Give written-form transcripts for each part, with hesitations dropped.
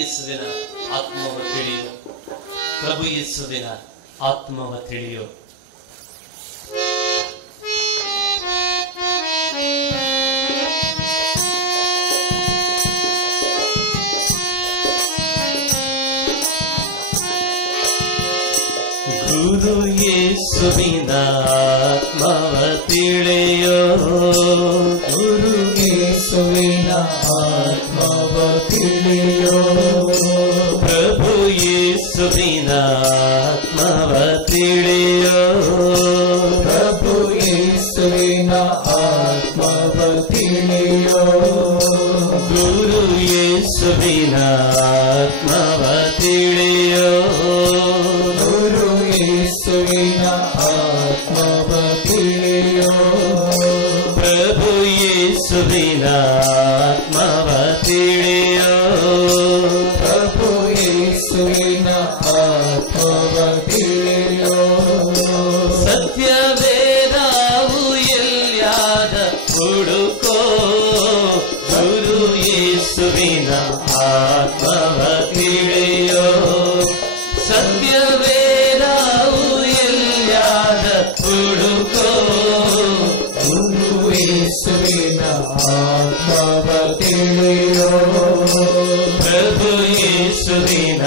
ಯೇಸುವಿನ ಆತ್ಮವ ತಿಳಿಯು, ಪ್ರಭು ಯೇಸುವಿನ ಆತ್ಮವ ತಿಳಿಯು. ಗುರು ಯೇಸುವಿನ ಆತ್ಮವ ತಿಳಿಯೋ, ಗುರು ಯೇಸುವಿನ ಆತ್ಮವ ತಿಳಿಯೋ, ಪ್ರಭು ಯೇಸುವಿನ ಆತ್ಮವ ತಿಳಿಯೋ, ಪ್ರಭು ಯೇಸುವಿನ ಆತ್ಮವ ತಿಳಿಯೋ, ಗುರು ಯೇಸುವಿನ ಆತ್ಮವ ತಿಳಿಯೋ, ಗುರು ಯೇಸುವಿನ ಆತ್ಮವ ತಿಳಿಯೋ, ಪ್ರಭು ಯೇಸುವಿನ ಆತ್ಮವ ತಿಳಿಯೋ, ಪ್ರಭು ಯೇಸುವಿನ ಆತ್ಮವ ತಿಳಿಯೋ, ಸತ್ಯ ವೇದವು ಎಲ್ಯಾದ ಹುಡುಕೋ, ಗುರು ಯೇಸುವಿನ ಆತ್ಮವ ತಿಳಿಯೋ, ಸತ್ಯ ವೇದವು ಎಲ್ಯಾದ ಹುಡುಕೋ, ಗುರು ಯೇಸುವಿನ ಆತ್ಮವ ತಿಳಿಯೋ, ಪ್ರಭು ಯೇಸುವಿನ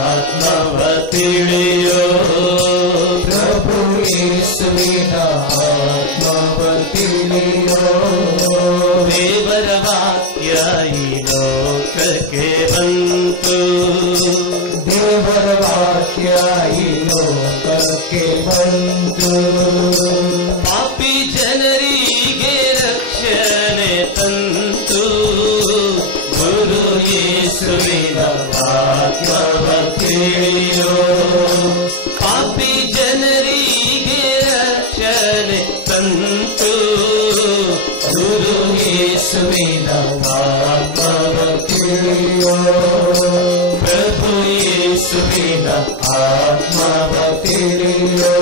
ಆತ್ಮವ ತಿಳಿಯೋ, ಪ್ರಭು ಯೇಸುವಿನ ಆತ್ಮವ ತಿಳಿಯೋ, ದೇವರ ವಾಕ್ಯ ಈ ಲೋಕಕ್ಕೆ ಬಂತು, ದೇವರ ವಾಕ್ಯ ಈ ಲೋಕಕ್ಕೆ ಬಂತು, ಪಾಪಿ ಜನರಿಗೆ ರಕ್ಷಣೆ ತಂತು, ಗುರು ಯೇಸುವಿನ ಆತ್ಮವ ತಿಳಿಯೋ, ಪಾಪಿ ಜನರಿಗೆ ರಕ್ಷಣೆ ತಂತು, ಗುರು ಯೇಸುವಿನ ಆತ್ಮವ ತಿಳಿಯೋ, ಪ್ರಭು ಯೇಸುವಿನ ಆತ್ಮವ ತಿಳಿಯೋ,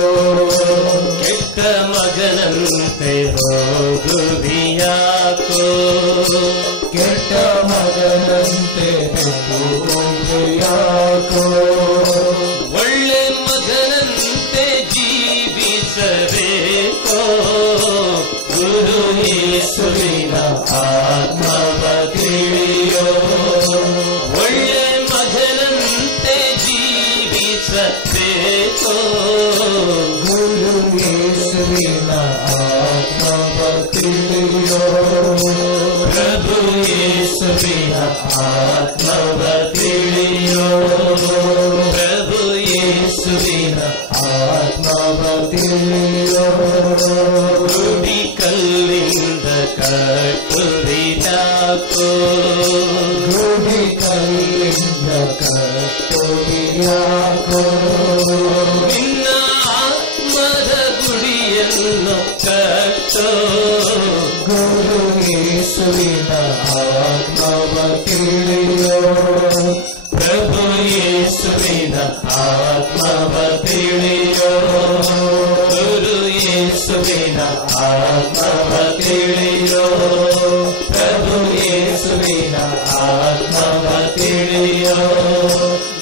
ಕೆಟ್ಟ ಮಗನಂತೆ ಹೋಗುವಿಯಾಕೋ, ಕೆಟ್ಟ ಮಗನಂತೆ ಯಾಕೋ, ಒಳ್ಳೆ ಮಗನಂತೆ ಜೀವಿಸಬೇಕೋ, ಗುರು ಯೇಸುವಿನ ಆತ್ಮವ ತಿಳಿಯೋ, ಒಳ್ಳೆ ಮಗನಂತೆ ಜೀವಿಸಬೇಕೋ, ಗುರು ಯೇಸುವಿನ ಆತ್ಮವ ತಿಳಿಯೋ, ಪ್ರಭು ಯೇಸುವಿನ ಆತ್ಮವ ತಿಳಿಯೋ, ಪ್ರಭು ಯೇಸುವಿನ ಆತ್ಮವ ತಿಳಿಯೋ, ಗುಡಿ ಕಲ್ಲಿಂದ ಕಟ್ಟುವಿಯಾಕೋ, ಗುಡಿ ಕಲ್ಲಿಂದ ಕಟ್ಟುವಿಯಾಕೋ, ನಿನ್ನ ಆತ್ಮದ ಗುಡಿಯನ್ನು ಕಟ್ಟೋ, ಗುರು ಯೇಸುವಿನ ಆತ್ಮವ ತಿಳಿಯೋ, ಪ್ರಭು ಯೇಸುವಿನ ಆತ್ಮವ ತಿಳಿಯೋ, ಗುರು ಯೇಸುವಿನ ಆತ್ಮವ ತಿಳಿಯೋ, ಪ್ರಭು ಯೇಸುವಿನ ಆತ್ಮವ ತಿಳಿಯೋ,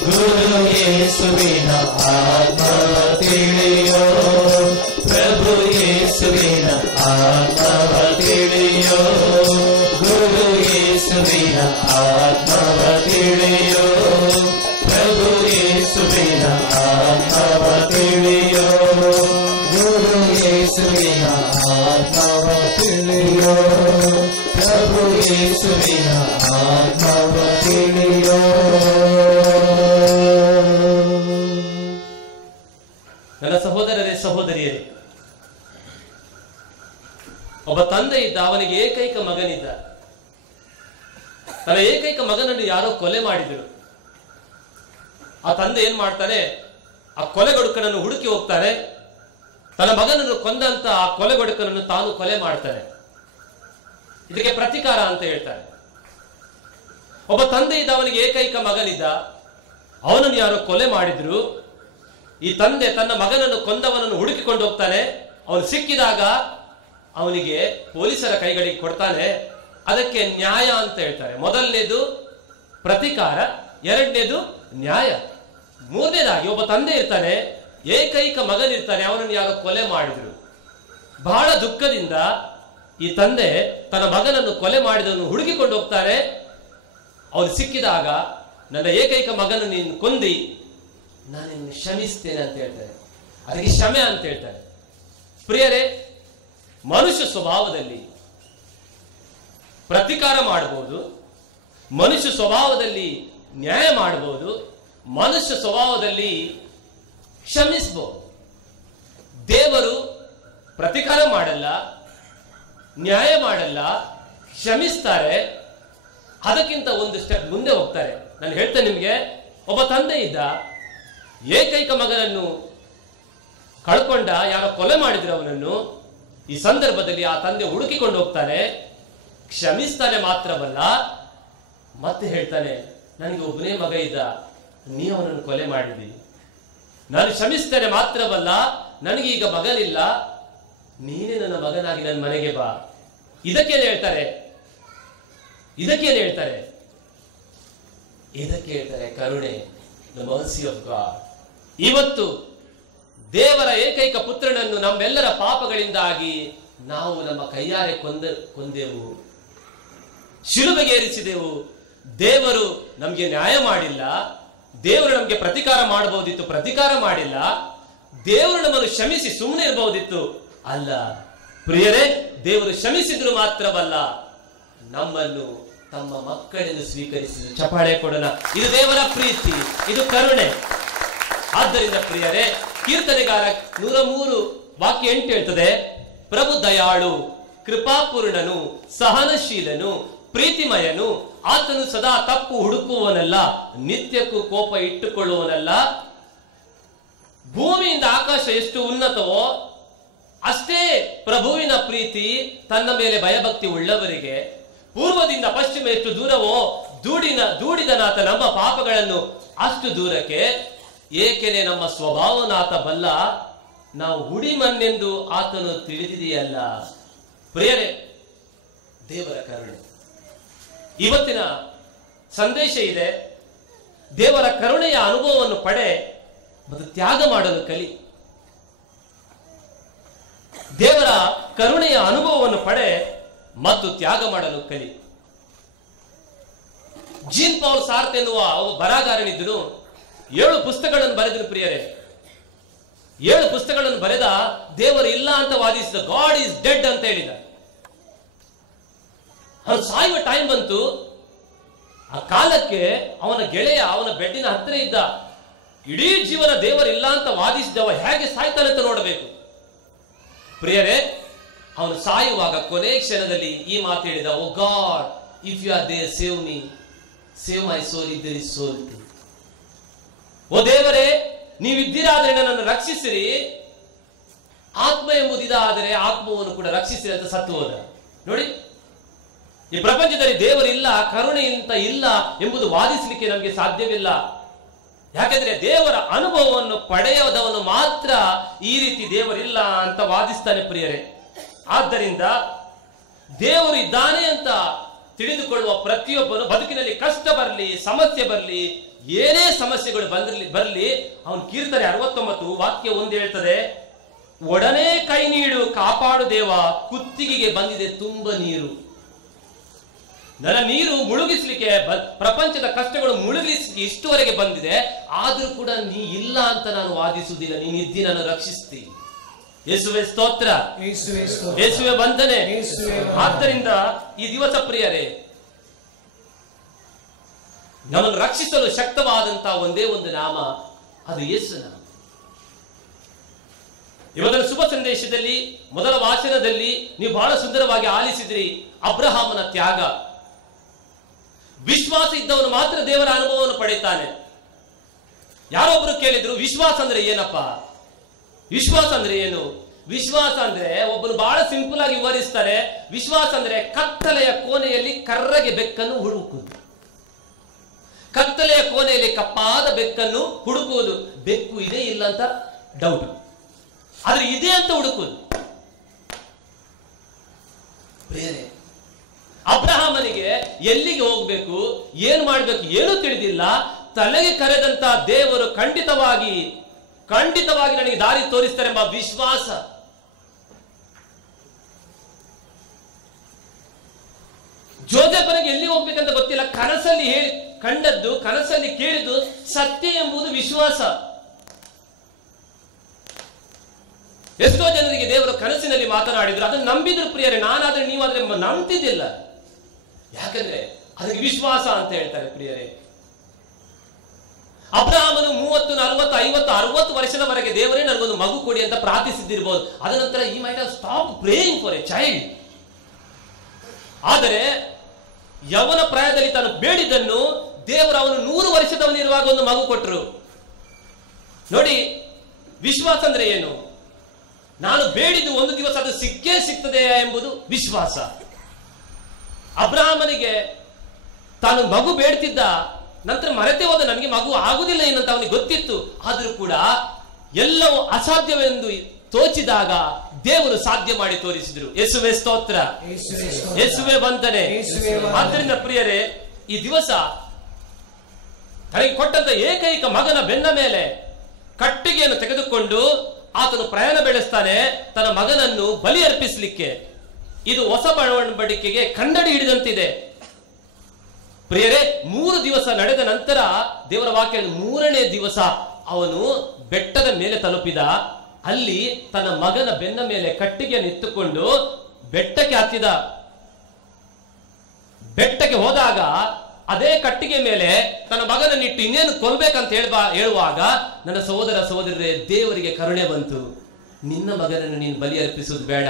ಗುರು ಯೇಸುವಿನ ಆತ್ಮವ ತಿಳಿಯೋ, ಪ್ರಭು ಯೇಸುವಿನ ಆತ್ಮವ ತಿಳಿಯೋ, ಗುರು ಯೇಸುವಿನ ಆತ್ಮವ ತಿಳಿಯೋ, ಪ್ರಭು ಯೇಸುವಿನ ಆತ್ಮವ ತಿಳಿಯೋ, ಗುರು ಯೇಸುವಿನ ಆತ್ಮವ ತಿಳಿಯೋ, ಪ್ರಭು ಯೇಸುವಿನ ಆತ್ಮವ ತಿಳಿಯೋ. ನನ್ನ ಸಹೋದರರೇ ಸಹೋದರಿಯರೇ, ಒಬ್ಬ ತಂದೆ ಇದ್ದ, ಅವನಿಗೆ ಏಕೈಕ ಮಗನಿದ್ದ. ತನ್ನ ಏಕೈಕ ಮಗನನ್ನು ಯಾರೋ ಕೊಲೆ ಮಾಡಿದರು. ಆ ತಂದೆ ಏನ್ ಮಾಡ್ತಾನೆ, ಆ ಕೊಲೆಗಡುಕನನ್ನು ಹುಡುಕಿ ಹೋಗ್ತಾನೆ, ತನ್ನ ಮಗನನ್ನು ಕೊಂದಂತ ಆ ಕೊಲೆಗಡುಕನನ್ನು ತಾನು ಕೊಲೆ ಮಾಡ್ತಾನೆ. ಇದಕ್ಕೆ ಪ್ರತಿಕಾರ ಅಂತ ಹೇಳ್ತಾರೆ. ಒಬ್ಬ ತಂದೆ ಇದ್ದ, ಅವನಿಗೆ ಏಕೈಕ ಮಗನಿದ್ದ, ಅವನನ್ನು ಯಾರೋ ಕೊಲೆ ಮಾಡಿದ್ರು. ಈ ತಂದೆ ತನ್ನ ಮಗನನ್ನು ಕೊಂದವನನ್ನು ಹುಡುಕಿಕೊಂಡು ಹೋಗ್ತಾನೆ. ಅವನು ಸಿಕ್ಕಿದಾಗ ಅವನಿಗೆ ಪೊಲೀಸರ ಕೈಗಳಿಗೆ ಕೊಡ್ತಾನೆ. ಅದಕ್ಕೆ ನ್ಯಾಯ ಅಂತ ಹೇಳ್ತಾರೆ. ಮೊದಲನೇದು ಪ್ರತಿಕಾರ, ಎರಡನೇದು ನ್ಯಾಯ. ಮೂರನೇದಾಗಿ ಒಬ್ಬ ತಂದೆ ಇರ್ತಾನೆ, ಏಕೈಕ ಮಗನಿರ್ತಾನೆ, ಅವನನ್ನು ಯಾರೋ ಕೊಲೆ ಮಾಡಿದ್ರು. ಬಹಳ ದುಃಖದಿಂದ ಈ ತಂದೆ ತನ್ನ ಮಗನನ್ನು ಕೊಲೆ ಮಾಡಿದವನು ಹುಡುಕಿಕೊಂಡು ಹೋಗ್ತಾರೆ. ಅವನು ಸಿಕ್ಕಿದಾಗ, ನನ್ನ ಏಕೈಕ ಮಗನನ್ನು ನೀನು ಕೊಂದಿ, ನಾನು ನಿನ್ನ ಕ್ಷಮಿಸ್ತೇನೆ ಅಂತ ಹೇಳ್ತಾರೆ. ಅದಕ್ಕೆ ಕ್ಷಮೆ ಅಂತ ಹೇಳ್ತಾರೆ. ಪ್ರಿಯರೇ, ಮನುಷ್ಯ ಸ್ವಭಾವದಲ್ಲಿ ಪ್ರತಿಕಾರ ಮಾಡಬಹುದು, ಮನುಷ್ಯ ಸ್ವಭಾವದಲ್ಲಿ ನ್ಯಾಯ ಮಾಡಬಹುದು, ಮನುಷ್ಯ ಸ್ವಭಾವದಲ್ಲಿ ಕ್ಷಮಿಸಬಹುದು. ದೇವರು ಪ್ರತಿಕಾರ ಮಾಡಲ್ಲ, ನ್ಯಾಯ ಮಾಡಲ್ಲ, ಕ್ಷಮಿಸ್ತಾರೆ. ಅದಕ್ಕಿಂತ ಒಂದು ಸ್ಟೆಪ್ ಮುಂದೆ ಹೋಗ್ತಾರೆ. ನಾನು ಹೇಳ್ತೇನೆ ನಿಮಗೆ, ಒಬ್ಬ ತಂದೆ ಇದ್ದ, ಏಕೈಕ ಮಗನನ್ನು ಕಳ್ಕೊಂಡ, ಯಾರೋ ಕೊಲೆ ಮಾಡಿದ್ರು ಅವನನ್ನು. ಈ ಸಂದರ್ಭದಲ್ಲಿ ಆ ತಂದೆ ಹುಡುಕಿಕೊಂಡು ಹೋಗ್ತಾನೆ, ಕ್ಷಮಿಸ್ತಾನೆ ಮಾತ್ರವಲ್ಲ, ಮತ್ತೆ ಹೇಳ್ತಾನೆ, ನನಗೆ ಒಬ್ಬನೇ ಮಗ ಇದ್ದ, ನೀ ಅವನನ್ನು ಕೊಲೆ ಮಾಡಿದಿ, ನಾನು ಕ್ಷಮಿಸ್ತೇನೆ ಮಾತ್ರವಲ್ಲ, ನನಗೀಗ ಮಗನಿಲ್ಲ, ನೀನೇ ನನ್ನ ಮಗನಾಗಿ ನನ್ನ ಮನೆಗೆ ಬಾ. ಇದಕ್ಕೇನು ಹೇಳ್ತಾರೆ? ಇದಕ್ಕೇನು ಹೇಳ್ತಾರೆ? ಇದಕ್ಕೆ ಹೇಳ್ತಾರೆ ಕರುಣೆ, ದ ಮರ್ಸಿ ಆಫ್ ಗಾಡ್. ಇವತ್ತು ದೇವರ ಏಕೈಕ ಪುತ್ರನನ್ನು ನಮ್ಮೆಲ್ಲರ ಪಾಪಗಳಿಂದಾಗಿ ನಾವು ನಮ್ಮ ಕೈಯಾರೆ ಕೊಂದೆವು, ಶಿಲುಬೆಗೆ ಏರಿಸಿದೆವು. ದೇವರು ನಮಗೆ ನ್ಯಾಯ ಮಾಡಿಲ್ಲ, ದೇವರು ನಮಗೆ ಪ್ರತಿಕಾರ ಮಾಡಬಹುದಿತ್ತು, ಪ್ರತಿಕಾರ ಮಾಡಿಲ್ಲ. ದೇವರು ನಮ್ಮನ್ನು ಕ್ಷಮಿಸಿ ಸುಮ್ಮನೆ ಇರಬಹುದಿತ್ತು, ಅಲ್ಲ. ಪ್ರಿಯರೇ, ದೇವರು ಕ್ಷಮಿಸಿದ್ರು ಮಾತ್ರವಲ್ಲ, ನಮ್ಮನ್ನು ತಮ್ಮ ಮಕ್ಕಳೆಂದು ಸ್ವೀಕರಿಸಿದ್ರು. ಚಪ್ಪಾಳೆ ಕೊಡೋಣ. ಇದು ದೇವರ ಪ್ರೀತಿ, ಇದು ಕರುಣೆ. ಆದ್ದರಿಂದ ಪ್ರಿಯರೇ, ಕೀರ್ತನೆಗಾರ 103 ವಾಕ್ಯ 8 ಹೇಳ್ತದೆ, ಪ್ರಭು ದಯಾಳು, ಕೃಪಾಪೂರ್ಣನು, ಸಹನಶೀಲನು, ಪ್ರೀತಿಮಯನು, ಆತನು ಸದಾ ತಪ್ಪು ಹುಡುಕುವವನಲ್ಲ, ನಿತ್ಯಕ್ಕೂ ಕೋಪ ಇಟ್ಟುಕೊಳ್ಳುವವನಲ್ಲ. ಭೂಮಿಯಿಂದ ಆಕಾಶ ಎಷ್ಟು ಉನ್ನತವೋ ಅಷ್ಟೇ ಪ್ರಭುವಿನ ಪ್ರೀತಿ ತನ್ನ ಮೇಲೆ ಭಯಭಕ್ತಿ ಉಳ್ಳವರಿಗೆ. ಪೂರ್ವದಿಂದ ಪಶ್ಚಿಮ ಎಷ್ಟು ದೂರವೋ ದೂಡಿದನಾತ ನಮ್ಮ ಪಾಪಗಳನ್ನು ಅಷ್ಟು ದೂರಕ್ಕೆ. ಏಕೆನೆ ನಮ್ಮ ಸ್ವಭಾವನಾತ ಬಲ್ಲ, ನಾವು ಹುಡಿಮನ್ನೆಂದು ಆತನು ತಿಳಿದಿದೆಯಲ್ಲ. ಪ್ರಿಯರೇ, ದೇವರ ಕರುಣೆ. ಇವತ್ತಿನ ಸಂದೇಶ ಇದೆ, ದೇವರ ಕರುಣೆಯ ಅನುಭವವನ್ನು ಪಡೆ ಮತ್ತು ತ್ಯಾಗ ಮಾಡಲು ಕಲಿ. ದೇವರ ಕರುಣೆಯ ಅನುಭವವನ್ನು ಪಡೆ ಮತ್ತು ತ್ಯಾಗ ಮಾಡಲು ಕಲಿ. ಜೀನ್ ಪೌಲ್ ಸಾರ್ತ್ ಎನ್ನುವ ಬರಹಗಾರನಿದ್ದನು. 7 ಪುಸ್ತಕಗಳನ್ನು ಬರೆದನು. ಪ್ರಿಯರೇ, 7 ಪುಸ್ತಕಗಳನ್ನು ಬರೆದ. ದೇವರು ಇಲ್ಲ ಅಂತ ವಾದಿಸಿದ, ಗಾಡ್ ಈಸ್ ಡೆಡ್ ಅಂತ ಹೇಳಿದ. ಅವನು ಸಾಯುವ ಟೈಮ್ ಬಂತು. ಆ ಕಾಲಕ್ಕೆ ಅವನ ಗೆಳೆಯ ಅವನ ಬೆಡ್ಡಿನ ಹತ್ತಿರ ಇದ್ದ. ಇಡೀ ಜೀವನ ದೇವರಿಲ್ಲ ಅಂತ ವಾದಿಸಿದವ ಹೇಗೆ ಸಾಯ್ತಾನೆ ಅಂತ ನೋಡಬೇಕು. ಪ್ರಿಯರೇ, ಅವನು ಸಾಯುವಾಗ ಕೊನೆ ಕ್ಷಣದಲ್ಲಿ ಈ ಮಾತು ಹೇಳಿದ, oh God, if you are there, save me, save my soul if there is soul. ಓ ದೇವರೇ, ನೀವಿದ್ದೀರಾದರೆ ನನ್ನನ್ನು ರಕ್ಷಿಸಿರಿ. ಆತ್ಮ ಎಂಬುದಿದಾದರೆ ಆತ್ಮವನ್ನು ಕೂಡ ರಕ್ಷಿಸಿರಿ ಅಂತ ಸತ್ತು ಹೋದ. ನೋಡಿ, ಈ ಪ್ರಪಂಚದಲ್ಲಿ ದೇವರಿಲ್ಲ, ಕರುಣೆ ಅಂತ ಇಲ್ಲ ಎಂಬುದು ವಾದಿಸಲಿಕ್ಕೆ ನಮಗೆ ಸಾಧ್ಯವಿಲ್ಲ. ಯಾಕೆಂದ್ರೆ ದೇವರ ಅನುಭವವನ್ನು ಪಡೆಯದವನು ಮಾತ್ರ ಈ ರೀತಿ ದೇವರಿಲ್ಲ ಅಂತ ವಾದಿಸ್ತಾನೆ. ಪ್ರಿಯರೇ, ಆದ್ದರಿಂದ ದೇವರು ಇದ್ದಾನೆ ಅಂತ ತಿಳಿದುಕೊಳ್ಳುವ ಪ್ರತಿಯೊಬ್ಬನು ಬದುಕಿನಲ್ಲಿ ಕಷ್ಟ ಬರಲಿ, ಸಮಸ್ಯೆ ಬರಲಿ, ಏನೇ ಸಮಸ್ಯೆಗಳು ಬರಲಿ, ಅವನು ಕೀರ್ತನೆ 69 ವಾಕ್ಯ 1 ಹೇಳ್ತದೆ, ಒಡನೆ ಕೈ ನೀಡು ಕಾಪಾಡು ದೇವ, ಕುತ್ತಿಗೆಗೆ ಬಂದಿದೆ ತುಂಬ ನೀರು. ನನ್ನ ನೀರು ಮುಳುಗಿಸ್ಲಿಕ್ಕೆ, ಪ್ರಪಂಚದ ಕಷ್ಟಗಳು ಮುಳುಗಿಸ್ಲಿಕ್ಕೆ ಇಷ್ಟುವರೆಗೆ ಬಂದಿದೆ, ಆದ್ರೂ ಕೂಡ ನೀ ಇಲ್ಲ ಅಂತ ನಾನು ವಾದಿಸುವುದಿಲ್ಲ. ನೀನು ಇದ್ದಿ ನಾನು ರಕ್ಷಿಸ್ತಿ. ಯೇಸುವೆ ಸ್ತೋತ್ರ, ಯೇಸುವೆ ವಂದನೆ. ಆದ್ದರಿಂದ ಈ ದಿವಸ ಪ್ರಿಯರೇ, ನಮ್ಮನ್ನು ರಕ್ಷಿಸಲು ಶಕ್ತವಾದಂತಹ ಒಂದೇ ಒಂದು ನಾಮ, ಅದು ಯೇಸು ನಾಮ. ಇವತ್ತಿನ ಶುಭ ಸಂದೇಶದಲ್ಲಿ ಮೊದಲ ವಾಚನದಲ್ಲಿ ನೀವು ಬಹಳ ಸುಂದರವಾಗಿ ಆಲಿಸಿದ್ರಿ ಅಬ್ರಹಾಮನ ತ್ಯಾಗ. ವಿಶ್ವಾಸ ಇದ್ದವನು ಮಾತ್ರ ದೇವರ ಅನುಭವವನ್ನು ಪಡೆಯುತ್ತಾನೆ. ಯಾರೊಬ್ರು ಕೇಳಿದ್ರು, ವಿಶ್ವಾಸ ಅಂದ್ರೆ ಏನಪ್ಪ? ವಿಶ್ವಾಸ ಅಂದ್ರೆ ಏನು? ವಿಶ್ವಾಸ ಅಂದ್ರೆ ಒಬ್ಬರು ಬಹಳ ಸಿಂಪಲ್ ಆಗಿ ವಿವರಿಸ್ತಾರೆ. ವಿಶ್ವಾಸ ಅಂದ್ರೆ ಕತ್ತಲೆಯ ಕೋಣೆಯಲ್ಲಿ ಕರ್ರಗೆ ಬೆಕ್ಕನ್ನು ಹುಡುಕುವುದು. ಕತ್ತಲೆಯ ಕೋಣೆಯಲ್ಲಿ ಕಪ್ಪಾದ ಬೆಕ್ಕನ್ನು ಹುಡುಕುವುದು. ಬೆಕ್ಕು ಇದೆ ಇಲ್ಲ ಅಂತ ಡೌಟ್, ಆದ್ರೆ ಇದೆ ಅಂತ ಹುಡುಕುವುದು. ಬೇರೆ ಅಬ್ರಹಾಂ ಅಬ್ರಹಾಮನಿಗೆ ಎಲ್ಲಿಗೆ ಹೋಗ್ಬೇಕು, ಏನು ಮಾಡ್ಬೇಕು ಏನು ತಿಳಿದಿಲ್ಲ. ತಲೆಗೆ ಕರೆದಂತ ದೇವರು ಖಂಡಿತವಾಗಿ ನನಗೆ ದಾರಿ ತೋರಿಸ್ತಾರೆ ಎಂಬ ವಿಶ್ವಾಸ. ಜೋಸೆಫನಿಗೆ ಎಲ್ಲಿ ಹೋಗ್ಬೇಕಂತ ಗೊತ್ತಿಲ್ಲ. ಕನಸಲ್ಲಿ ಕಂಡದ್ದು, ಕನಸಲ್ಲಿ ಕೇಳಿದ್ದು ಸತ್ಯ ಎಂಬುದು ವಿಶ್ವಾಸ. ಎಷ್ಟೋ ಜನರಿಗೆ ದೇವರು ಕನಸಿನಲ್ಲಿ ಮಾತನಾಡಿದ್ರು, ಅದನ್ನು ನಂಬಿದ್ರು ಪ್ರಿಯರೇ. ನಾನಾದ್ರೆ ನೀವಾದ್ರೆ ನಂಬ್ತಿದ್ದಿಲ್ಲ. ಯಾಕಂದ್ರೆ ಅದಕ್ಕೆ ವಿಶ್ವಾಸ ಅಂತ ಹೇಳ್ತಾರೆ ಪ್ರಿಯರೇ. ಅಬ್ರಹಾಮನು 30, 40, 50, 60 ವರ್ಷದವರೆಗೆ ದೇವರೇ ನನಗೊಂದು ಮಗು ಕೊಡಿ ಅಂತ ಪ್ರಾರ್ಥಿಸಿದ್ದಿರಬಹುದು. ಅದ ನಂತರ ಈ might have stop praying for A child. ಆದರೆ ಯವನ ಪ್ರಾಯದಲ್ಲಿ ತಾನು ಬೇಡಿದ್ದನ್ನು ದೇವರು ಅವನು 100 ವರ್ಷದವನಿರುವಾಗ ಒಂದು ಮಗು ಕೊಟ್ಟರು. ನೋಡಿ, ವಿಶ್ವಾಸ ಅಂದ್ರೆ ಏನು? ನಾನು ಬೇಡಿದ್ದು ಒಂದು ದಿವಸ ಅದು ಸಿಕ್ಕೇ ಸಿಗ್ತದೆ ಎಂಬುದು ವಿಶ್ವಾಸ. ಅಬ್ರಹಾಮನಿಗೆ ತಾನು ಮಗು ಬೇಡ್ತಿದ್ದ, ನಂತರ ಮರೆತೇ ಹೋದ, ನನಗೆ ಮಗು ಆಗುದಿಲ್ಲ ಏನಂತ ಅವನಿಗೆ ಗೊತ್ತಿತ್ತು. ಆದರೂ ಕೂಡ ಎಲ್ಲವೂ ಅಸಾಧ್ಯವೆಂದು ತೋಚಿದಾಗ ದೇವರು ಸಾಧ್ಯ ಮಾಡಿ ತೋರಿಸಿದ್ರು. ಯೇಸುವೆ ಸ್ತೋತ್ರ, ಯೇಸುವೆ ವಂದನೆ. ಆದ್ದರಿಂದ ಪ್ರಿಯರೇ, ಈ ದಿವಸ ತನಗೆ ಕೊಟ್ಟಂತ ಏಕೈಕ ಮಗನ ಬೆನ್ನ ಮೇಲೆ ಕಟ್ಟಿಗೆಯನ್ನು ತೆಗೆದುಕೊಂಡು ಆತನು ಪ್ರಯಾಣ ಬೆಳೆಸ್ತಾನೆ ತನ್ನ ಮಗನನ್ನು ಬಲಿ ಅರ್ಪಿಸಲಿಕ್ಕೆ. ಇದು ಹೊಸ ಒಡಂಬಡಿಕೆಗೆ ಕನ್ನಡಿ ಹಿಡಿದಂತಿದೆ ಪ್ರಿಯರೇ. 3 ದಿವಸ ನಡೆದ ನಂತರ ದೇವರ ವಾಕ್ಯ 3ನೇ ದಿವಸ ಅವನು ಬೆಟ್ಟದ ಮೇಲೆ ತಲುಪಿದ. ಅಲ್ಲಿ ತನ್ನ ಮಗನ ಬೆನ್ನ ಮೇಲೆ ಕಟ್ಟಿಗೆಯನ್ನು ಇಟ್ಟುಕೊಂಡು ಬೆಟ್ಟಕ್ಕೆ ಹತ್ತಿದ. ಬೆಟ್ಟಕ್ಕೆ ಹೋದಾಗ ಅದೇ ಕಟ್ಟಿಗೆ ಮೇಲೆ ತನ್ನ ಮಗನನ್ನಿಟ್ಟು ಇನ್ನೇನು ಕೊಲ್ಬೇಕಂತ ಹೇಳುವಾಗ, ನನ್ನ ಸಹೋದರ ಸಹೋದರರೇ, ದೇವರಿಗೆ ಕರುಣೆ ಬಂತು. ನಿನ್ನ ಮಗನನ್ನು ನೀನು ಬಲಿ ಅರ್ಪಿಸುವುದು ಬೇಡ,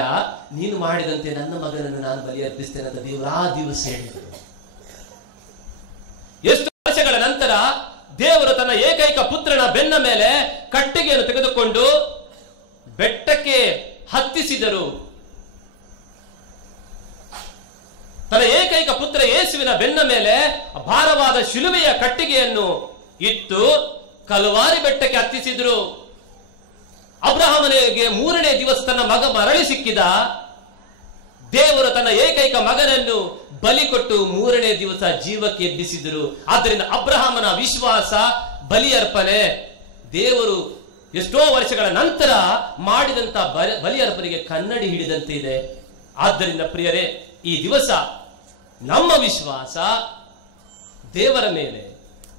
ನೀನು ಮಾಡಿದಂತೆ ನನ್ನ ಮಗನನ್ನು ನಾನು ಬಲಿ ಅರ್ಪಿಸ್ತೇನೆ ಅಂತ ದೇವರು ಆ ದಿವಸ ಹೇಳಿದರು. ಎಷ್ಟು ವರ್ಷಗಳ ನಂತರ ದೇವರು ತನ್ನ ಏಕೈಕ ಪುತ್ರನ ಬೆನ್ನ ಮೇಲೆ ಕಟ್ಟಿಗೆಯನ್ನು ತೆಗೆದುಕೊಂಡು ಬೆಟ್ಟಕ್ಕೆ ಹತ್ತಿಸಿದರು. ತನ್ನ ಏಕೈಕ ಪುತ್ರ ಯೇಸುವಿನ ಬೆನ್ನ ಮೇಲೆ ಭಾರವಾದ ಶಿಲುಬೆಯ ಕಟ್ಟಿಗೆಯನ್ನು ಇಟ್ಟು ಕಲ್ವಾರಿ ಬೆಟ್ಟಕ್ಕೆ ಹತ್ತಿಸಿದ್ರು. ಅಬ್ರಹಾಮನಿಗೆ 3ನೇ ದಿವಸ ತನ್ನ ಮಗ ಮರಳಿ ಸಿಕ್ಕಿದ. ದೇವರು ತನ್ನ ಏಕೈಕ ಮಗನನ್ನು ಬಲಿ ಕೊಟ್ಟು 3ನೇ ದಿವಸ ಜೀವಕ್ಕೆ ಎಬ್ಬಿಸಿದರು. ಆದ್ದರಿಂದ ಅಬ್ರಹಾಮನ ವಿಶ್ವಾಸ, ಬಲಿ ಅರ್ಪಣೆ ದೇವರು ಎಷ್ಟೋ ವರ್ಷಗಳ ನಂತರ ಮಾಡಿದಂತ ಬಲಿ ಅರ್ಪಣೆಗೆ ಕನ್ನಡಿ ಹಿಡಿದಂತೆ ಇದೆ. ಆದ್ದರಿಂದ ಪ್ರಿಯರೇ, ಈ ದಿವಸ ನಮ್ಮ ವಿಶ್ವಾಸ ದೇವರ ಮೇಲೆ,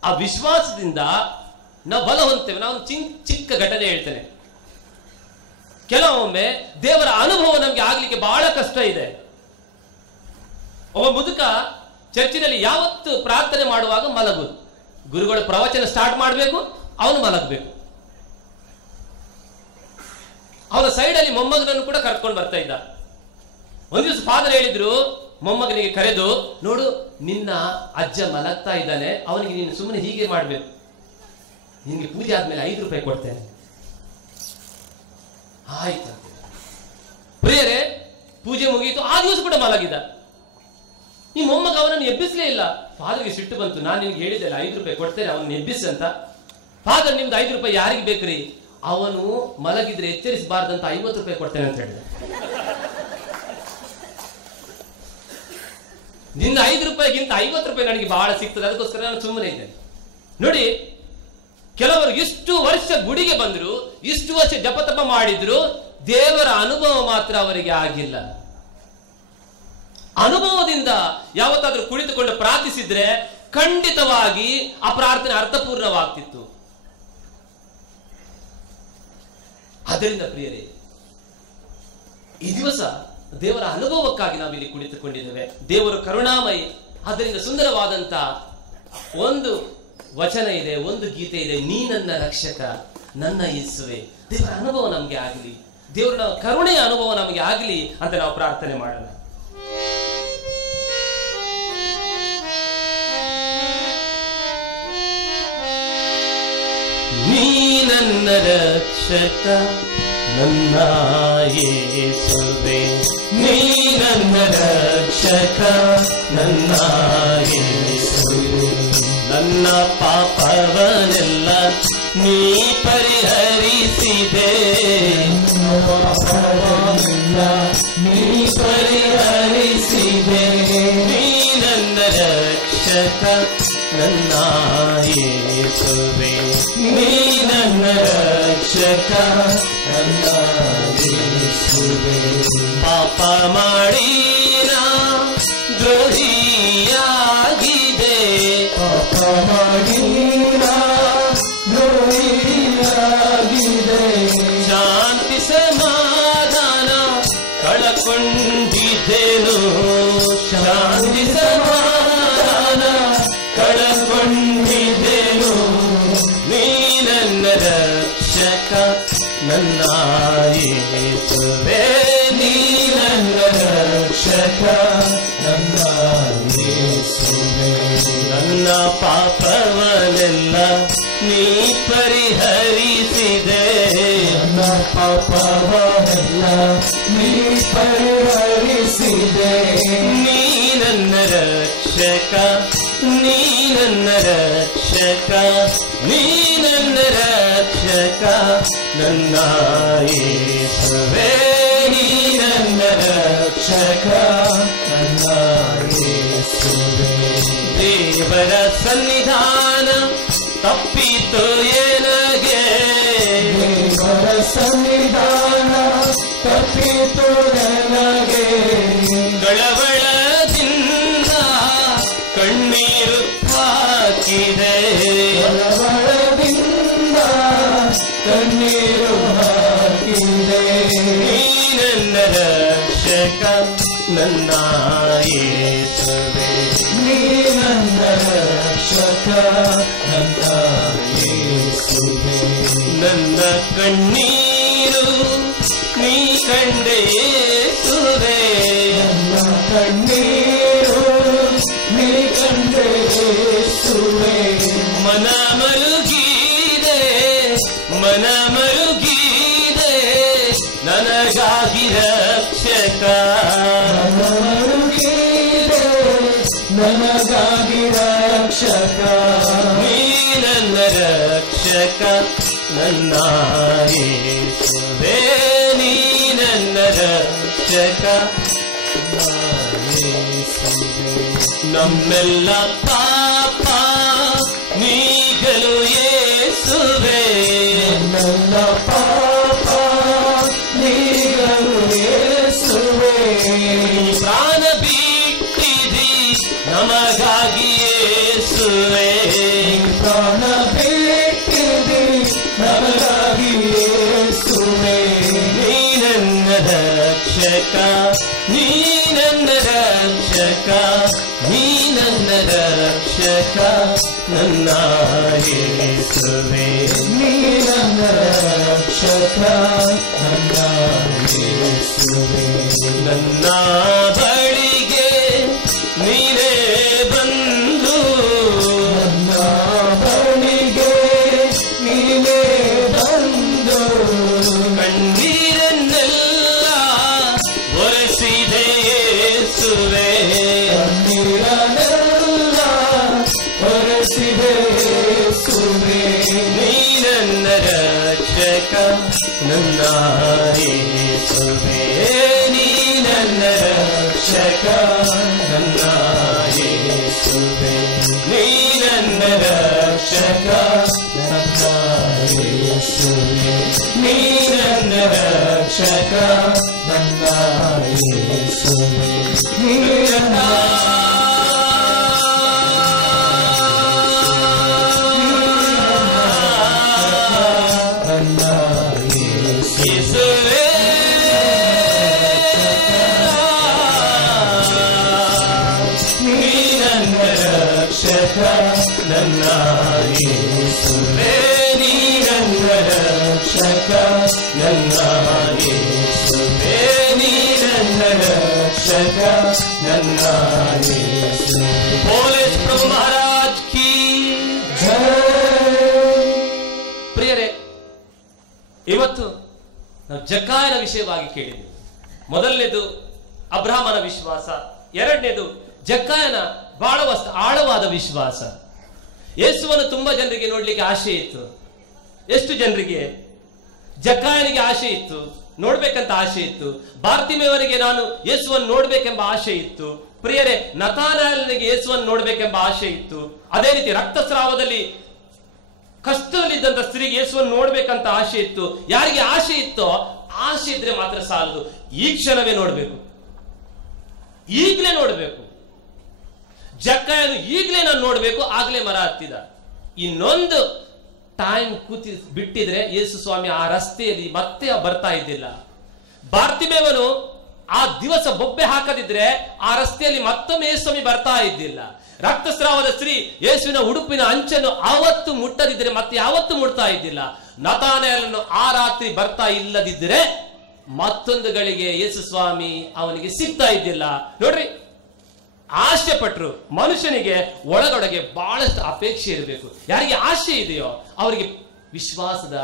ಆ ವಿಶ್ವಾಸದಿಂದ ನಾವು ಬಲ ಹೊಂದ್ತೇವೆ. ನಾವು ಚಿಕ್ಕ ಘಟನೆ ಹೇಳ್ತೇನೆ. ಕೆಲವೊಮ್ಮೆ ದೇವರ ಅನುಭವ ನಮ್ಗೆ ಆಗ್ಲಿಕ್ಕೆ ಬಹಳ ಕಷ್ಟ ಇದೆ. ಒಬ್ಬ ಮುದುಕ ಚರ್ಚಿನಲ್ಲಿ ಯಾವತ್ತು ಪ್ರಾರ್ಥನೆ ಮಾಡುವಾಗ ಮಲಗುದು. ಗುರುಗಳು ಪ್ರವಚನ ಸ್ಟಾರ್ಟ್ ಮಾಡಬೇಕು, ಅವನು ಮಲಗಬೇಕು. ಅವನ ಸೈಡಲ್ಲಿ ಮೊಮ್ಮಗನನ್ನು ಕೂಡ ಕರ್ಕೊಂಡು ಬರ್ತಾ ಇದ್ದ. ಒಂದು ದಿವಸ ಫಾದರ್ ಹೇಳಿದ್ರು ಮೊಮ್ಮಗನಿಗೆ ಕರೆದು, ನೋಡು ನಿನ್ನ ಅಜ್ಜ ಮಲಗ್ತಾ ಇದ್ದಾನೆ, ಅವನಿಗೆ ನೀನು ಸುಮ್ಮನೆ ಹೀಗೆ ಮಾಡ್ಬೇಕು, ನಿನ್ಗೆ ಪೂಜೆ ಆದ್ಮೇಲೆ 5 ರೂಪಾಯಿ ಕೊಡ್ತೇನೆ. ಆಯ್ತು ಪ್ರಿಯರೇ, ಪೂಜೆ ಮುಗಿಯಿತು. ಆ ದಿವಸ ಕೂಡ ಮಲಗಿದ. ಈ ಮೊಮ್ಮಗ ಅವನನ್ನು ಎಬ್ಬಿಸಲೇ ಇಲ್ಲ. ಫಾದರ್ಗೆ ಸಿಟ್ಟು ಬಂತು. ನಾನು ನಿನ್ಗೆ ಹೇಳಿದ್ದೆಲ್ಲ 5 ರೂಪಾಯಿ ಕೊಡ್ತೇನೆ, ಅವನನ್ನು ಎಬ್ಬಿಸಿ ಅಂತ. ಫಾದರ್, ನಿಮ್ದು 5 ರೂಪಾಯಿ ಯಾರಿಗೆ ಬೇಕ್ರಿ? ಅವನು ಮಲಗಿದ್ರೆ ಎಚ್ಚರಿಸಬಾರ್ದಂತ 50 ರೂಪಾಯಿ ಕೊಡ್ತೇನೆ ಅಂತ ಹೇಳಿದ. ನಿನ್ನ 5 ರೂಪಾಯಿಗಿಂತ 50 ರೂಪಾಯಿ ನನಗೆ ಬಹಳ ಸಿಗ್ತದೆ, ಅದಕ್ಕೋಸ್ಕರ ನಾನು ಸುಮ್ಮನೆ ಇದ್ದೇನೆ. ನೋಡಿ, ಕೆಲವರು ಇಷ್ಟು ವರ್ಷ ಗುಡಿಗೆ ಬಂದ್ರು, ಇಷ್ಟು ವರ್ಷ ಜಪತಪ ಮಾಡಿದ್ರು, ದೇವರ ಅನುಭವ ಮಾತ್ರ ಅವರಿಗೆ ಆಗಿಲ್ಲ. ಅನುಭವದಿಂದ ಯಾವತ್ತಾದ್ರೂ ಕುಳಿತುಕೊಂಡು ಪ್ರಾರ್ಥಿಸಿದ್ರೆ ಖಂಡಿತವಾಗಿ ಆ ಪ್ರಾರ್ಥನೆ ಅರ್ಥಪೂರ್ಣವಾಗ್ತಿತ್ತು. ಆದ್ದರಿಂದ ಪ್ರಿಯರೇ, ಈ ದಿವಸ ದೇವರ ಅನುಭವಕ್ಕಾಗಿ ನಾವಿಲ್ಲಿ ಕುಳಿತುಕೊಂಡಿದ್ದೇವೆ. ದೇವರು ಕರುಣಾಮಯಿ. ಆದ್ದರಿಂದ ಸುಂದರವಾದಂತ ಒಂದು ವಚನ ಇದೆ, ಒಂದು ಗೀತೆ ಇದೆ, ನೀ ನನ್ನ ರಕ್ಷಕ, ನನ್ನ ಯೇಸುವೆ. ದೇವರ ಅನುಭವ ನಮಗೆ ಆಗಲಿ, ದೇವರ ಕರುಣೆಯ ಅನುಭವ ನಮಗೆ ಆಗಲಿ ಅಂತ ನಾವು ಪ್ರಾರ್ಥನೆ ಮಾಡೋಣ. ನೀ ನನ್ನ ರಕ್ಷಕ, ನನ್ನ ಯೇಸುವೆ, ನೀ ನನ್ನ ರಕ್ಷಕ, ನನ್ನ ಯೇಸುವೆ. ನನ್ನ ಪಾಪವನ್ನೆಲ್ಲ ನೀ ಪರಿಹರಿಸಿದೆ, ಪಾಪವನ್ನೆಲ್ಲ ನೀ ಪರಿಹರಿಸಿದೆ. ನೀ ನನ್ನ ಯೇಸುವೆ, ನೀ ನನ್ನ ರಕ್ಷಕ ನನ್ನ ಯೇಸುವೆ. ಪಾಪ ಮಾಡಿ ನಾ ದ್ರೋಹಿಯಾಗಿದೆ, ಪಾಪ ಮಾಡಿ ನಾ ದ್ರೋಹಿಯಾಗಿದೆ, ಶಾಂತಿ ಸಮಾಧಾನ ಕಳಕೊಂಡಿದ್ದೇನು, ಶಾಂತಿ ಸಮಾಧಾನ ಕಳಕೊಂಡಿದ್ದೇನು. ನೀ ನನ್ನ ರಕ್ಷಕ ನನ್ನ ಯೇಸುವೆ, ನೀ ನನ್ನ ರಕ್ಷಕ ನನ್ನ ಯೇಸುವೆ. ನನ್ನ ಪಾಪವನ್ನೆಲ್ಲ ನೀ ಪರಿಹರಿಸಿದೆ, ನನ್ನ ಪಾಪವನ್ನೆಲ್ಲ ನೀ ಪರಿಹರಿಸಿದೆ. ನೀ ನನ್ನ ರಕ್ಷಕ, ನೀ ನನ್ನ ರಕ್ಷಕ, ನೀ ನನ್ನ ರಕ್ಷಕ ನನ್ನ ಯೇಸುವೆ, ನೀ ನನ್ನ ರಕ್ಷಕ ನನ್ನ ಯೇಸುವೆ. ದೇವರ ಸನ್ನಿಧಾನ ತಪ್ಪಿತು ಏನಗೆ, ದೇವರ ಸನ್ನಿಧಾನ ತಪ್ಪಿತು ನನಗೆ, ಕಳವಳದಿಂದ ಕಣ್ಣೀರು ಹಾಕಿದೆ, ಕಳವಳದಿಂದ ಕಣ್ಣೀರು ಹಾಕಿದೆ. ನೀ ನನ್ನ ರಕ್ಷಕ ನನ್ನ ಯೇಸುವೆ, ನೀ ನನ್ನ ರಕ್ಷಕ ನನ್ನ ಯೇಸುವೆ. ನನ್ನ ಕಣ್ಣೀರು ನೀ ಕಂಡೆ ಯೇಸುವೆ, ನನ್ನ ಕಣ್ಣೀರು ನೀ ಕಂಡೆ ಯೇಸುವೆ. ಮನ ಮರುಗಿದೆ, ಮನ ಮರುಗಿದೆ ನನಗಾಗಿ ರಕ್ಷಕ, ಮರುಗಿದೆ ನನಗಾಗಿ ರಕ್ಷಕ. ನೀ ನನ್ನ ರಕ್ಷಕ ನನ್ನ ಯೇಸುವೆ, ನೀ ನನ್ನ ರಕ್ಷಕ ನಮ್ಮೆಲ್ಲ ಪಾಪ ನೀಗಲು ಯೇಸುವೆ, ನನ್ನ ಪಾಪ ನೀಗಲು ಯೇಸುವೆ. ಪ್ರಾಣ ಬಿಟ್ಟಿದಿ ನಮಗಾಗಿ ಯೇಸುವೆ, ಪ್ರಾಣ ಬಿಟ್ಟಿದಿ ನಮಗಾಗಿ ಯೇಸುವೆ. ನೀ ನನ್ನ ರಕ್ಷಕ, ನೀ ನನ್ನ ರಕ್ಷಕ, ನೀ ನನ್ನ ರಕ್ಷಕ ನನ್ನ ಯೇಸುವೆ, ನೀ ನನ್ನ ರಕ್ಷಕ ನನ್ನ ಯೇಸುವೆ. ನನ್ನ ಬಳಿಗೆ ನೀನೇ ಬಂದು, ನನ್ನ ಬಳಿಗೆ ನೀನೇ ಬಂದು, ಕಣ್ಣೀರನ್ನೆಲ್ಲ ಒರೆಸಿದೆ ಯೇಸುವೆ, ಕಣ್ಣೀರನ್ನೆಲ್ಲ ಒರೆಸಿದೆ ಯೇಸುವೆ. ನೀ ನನ್ನ ರಕ್ಷಕ ನನ್ನ ಯೇಸುವೆ, ನೀ ನನ್ನ ರಕ್ಷಕ ನನ್ನ ಯೇಸುವೆ, ನೀ ನನ್ನ ರಕ್ಷಕ ನನ್ನ ಯೇಸುವೆ. ನೀ ನನ್ನ ರಕ್ಷಕ ನನ್ನ ಯೇಸುವೆ. ನೀ ನನ್ನ ನನ್ನ ಯೇಸುವೆ, ನೀ ನನ್ನ ರಕ್ಷಕ ನನ್ನ ಯೇಸುವೆ, ನೀ ನನ್ನ ರಕ್ಷಕ ನನ್ನ ಯೇಸುವೆ, ನೀ ನನ್ನ ರಕ್ಷಕ ನನ್ನ ಯೇಸುವೆ. बोले प्रभु महाराज की ಜಯ. ಪ್ರಿಯರೇ, ಇವತ್ತು ನಾವು ಜಕ್ಕಾಯನ ವಿಷಯವಾಗಿ ಕೇಳಿದ್ವಿ. ಮೊದಲನೇದು ಅಬ್ರಹಾಮನ ವಿಶ್ವಾಸ, ಎರಡನೇದು ಜಕ್ಕಾಯನ ಬಹಳ ಆಳವಾದ ವಿಶ್ವಾಸ. ಯೇಸುವನ್ನು ತುಂಬಾ ಜನರಿಗೆ ನೋಡ್ಲಿಕ್ಕೆ ಆಸೆ ಇತ್ತು. ಎಷ್ಟು ಜನರಿಗೆ? ಜಕ್ಕಾಯನಿಗೆ ಆಸೆ ಇತ್ತು, ನೋಡ್ಬೇಕಂತ ಆಸೆ ಇತ್ತು. ಬಾರ್ತಿಮೇಯವರಿಗೆ ನಾನು ಯೇಸುವನ್ನು ನೋಡ್ಬೇಕೆಂಬ ಆಸೆ ಇತ್ತು. ಪ್ರಿಯರೇ, ನತಾನಯೇಲನಿಗೆ ಯೇಸುವನ್ನು ನೋಡ್ಬೇಕೆಂಬ ಆಶೆ ಇತ್ತು. ಅದೇ ರೀತಿ ರಕ್ತಸ್ರಾವದಲ್ಲಿ ಕಷ್ಟದಲ್ಲಿದ್ದಂತ ಸ್ತ್ರೀಗೆ ಯೇಸುವನ್ನು ನೋಡ್ಬೇಕಂತ ಆಶೆ ಇತ್ತು. ಯಾರಿಗೆ ಆಶೆ ಇತ್ತೋ, ಆಶೆ ಇದ್ರೆ ಮಾತ್ರ ಸಾಲದು, ಈ ಕ್ಷಣವೇ ನೋಡ್ಬೇಕು, ಈಗಲೇ ನೋಡ್ಬೇಕು. ಜಕ್ಕಾಯನು ಈಗಲೇ ನಾನು ನೋಡ್ಬೇಕು, ಆಗ್ಲೇ ಮರ ಹತ್ತಿದ. ಇನ್ನೊಂದು ಟೈಮ್ ಬಿಟ್ಟಿದ್ರೆ ಯೇಸು ಸ್ವಾಮಿ ಆ ರಸ್ತೆಯಲ್ಲಿ ಮತ್ತೆ ಬರ್ತಾ ಇದ್ದಿಲ್ಲ. ಬಾರ್ತಿಮೇವನು ಆ ದಿವಸ ಬೊಬ್ಬೆ ಹಾಕದಿದ್ರೆ ಆ ರಸ್ತೆಯಲ್ಲಿ ಮತ್ತೊಮ್ಮೆ ಯೇಸು ಸ್ವಾಮಿ ಬರ್ತಾ ಇದ್ದಿಲ್ಲ. ರಕ್ತಸ್ರಾವದ ಸ್ತ್ರೀ ಯೇಸುವಿನ ಉಡುಪಿನ ಅಂಚನ್ನು ಆವತ್ತು ಮುಟ್ಟದಿದ್ರೆ ಮತ್ತೆ ಯಾವತ್ತು ಮುಟ್ತಾ ಇದ್ದಿಲ್ಲ. ನತಾನಯೇಲನು ಆ ರಾತ್ರಿ ಬರ್ತಾ ಇಲ್ಲದಿದ್ರೆ ಮತ್ತೊಂದು ಗಳಿಗೆ ಯೇಸು ಸ್ವಾಮಿ ಅವನಿಗೆ ಸಿಗ್ತಾ ಇದ್ದಿಲ್ಲ. ನೋಡ್ರಿ, ಆಸೆ ಪಟ್ರು. ಮನುಷ್ಯನಿಗೆ ಒಳಗೊಳಗೆ ಬಹಳಷ್ಟು ಅಪೇಕ್ಷೆ ಇರಬೇಕು. ಯಾರಿಗೆ ಆಸೆ ಇದೆಯೋ ಅವರಿಗೆ ವಿಶ್ವಾಸದ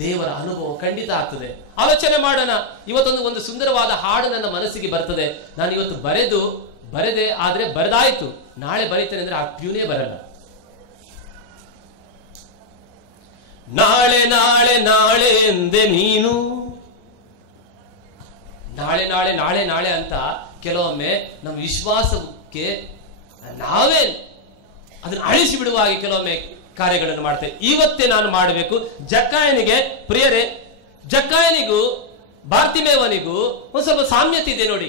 ದೇವರ ಅನುಭವ ಖಂಡಿತ ಆಗ್ತದೆ. ಆಲೋಚನೆ ಮಾಡೋಣ. ಇವತ್ತೊಂದು ಸುಂದರವಾದ ಹಾಡು ನನ್ನ ಮನಸ್ಸಿಗೆ ಬರ್ತದೆ. ನಾನು ಇವತ್ತು ಬರೆದೆ, ಆದ್ರೆ ಬರೆದಾಯ್ತು, ನಾಳೆ ಬರೀತೇನೆ ಅಂದ್ರೆ ಆ ಟ್ಯೂನೇ ಬರಲ್ಲ. ನಾಳೆ ನಾಳೆ ನಾಳೆ ಎಂದೆ ನೀನು, ನಾಳೆ ನಾಳೆ ನಾಳೆ ನಾಳೆ ಅಂತ ಕೆಲವೊಮ್ಮೆ ನಮ್ಮ ವಿಶ್ವಾಸಕ್ಕೆ ನಾವೇ ಅದನ್ನು ಅಳಿಸಿ ಬಿಡುವ ಹಾಗೆ ಕೆಲವೊಮ್ಮೆ ಕಾರ್ಯಗಳನ್ನು ಮಾಡ್ತೇವೆ. ಇವತ್ತೇ ನಾನು ಮಾಡಬೇಕು. ಜಕ್ಕಾಯನಿಗೆ, ಪ್ರಿಯರೇ, ಜಕ್ಕಾಯನಿಗೂ ಬಾರ್ತಿಮೇವನಿಗೂ ಒಂದು ಸ್ವಲ್ಪ ಸಾಮ್ಯತೆ ಇದೆ ನೋಡಿ.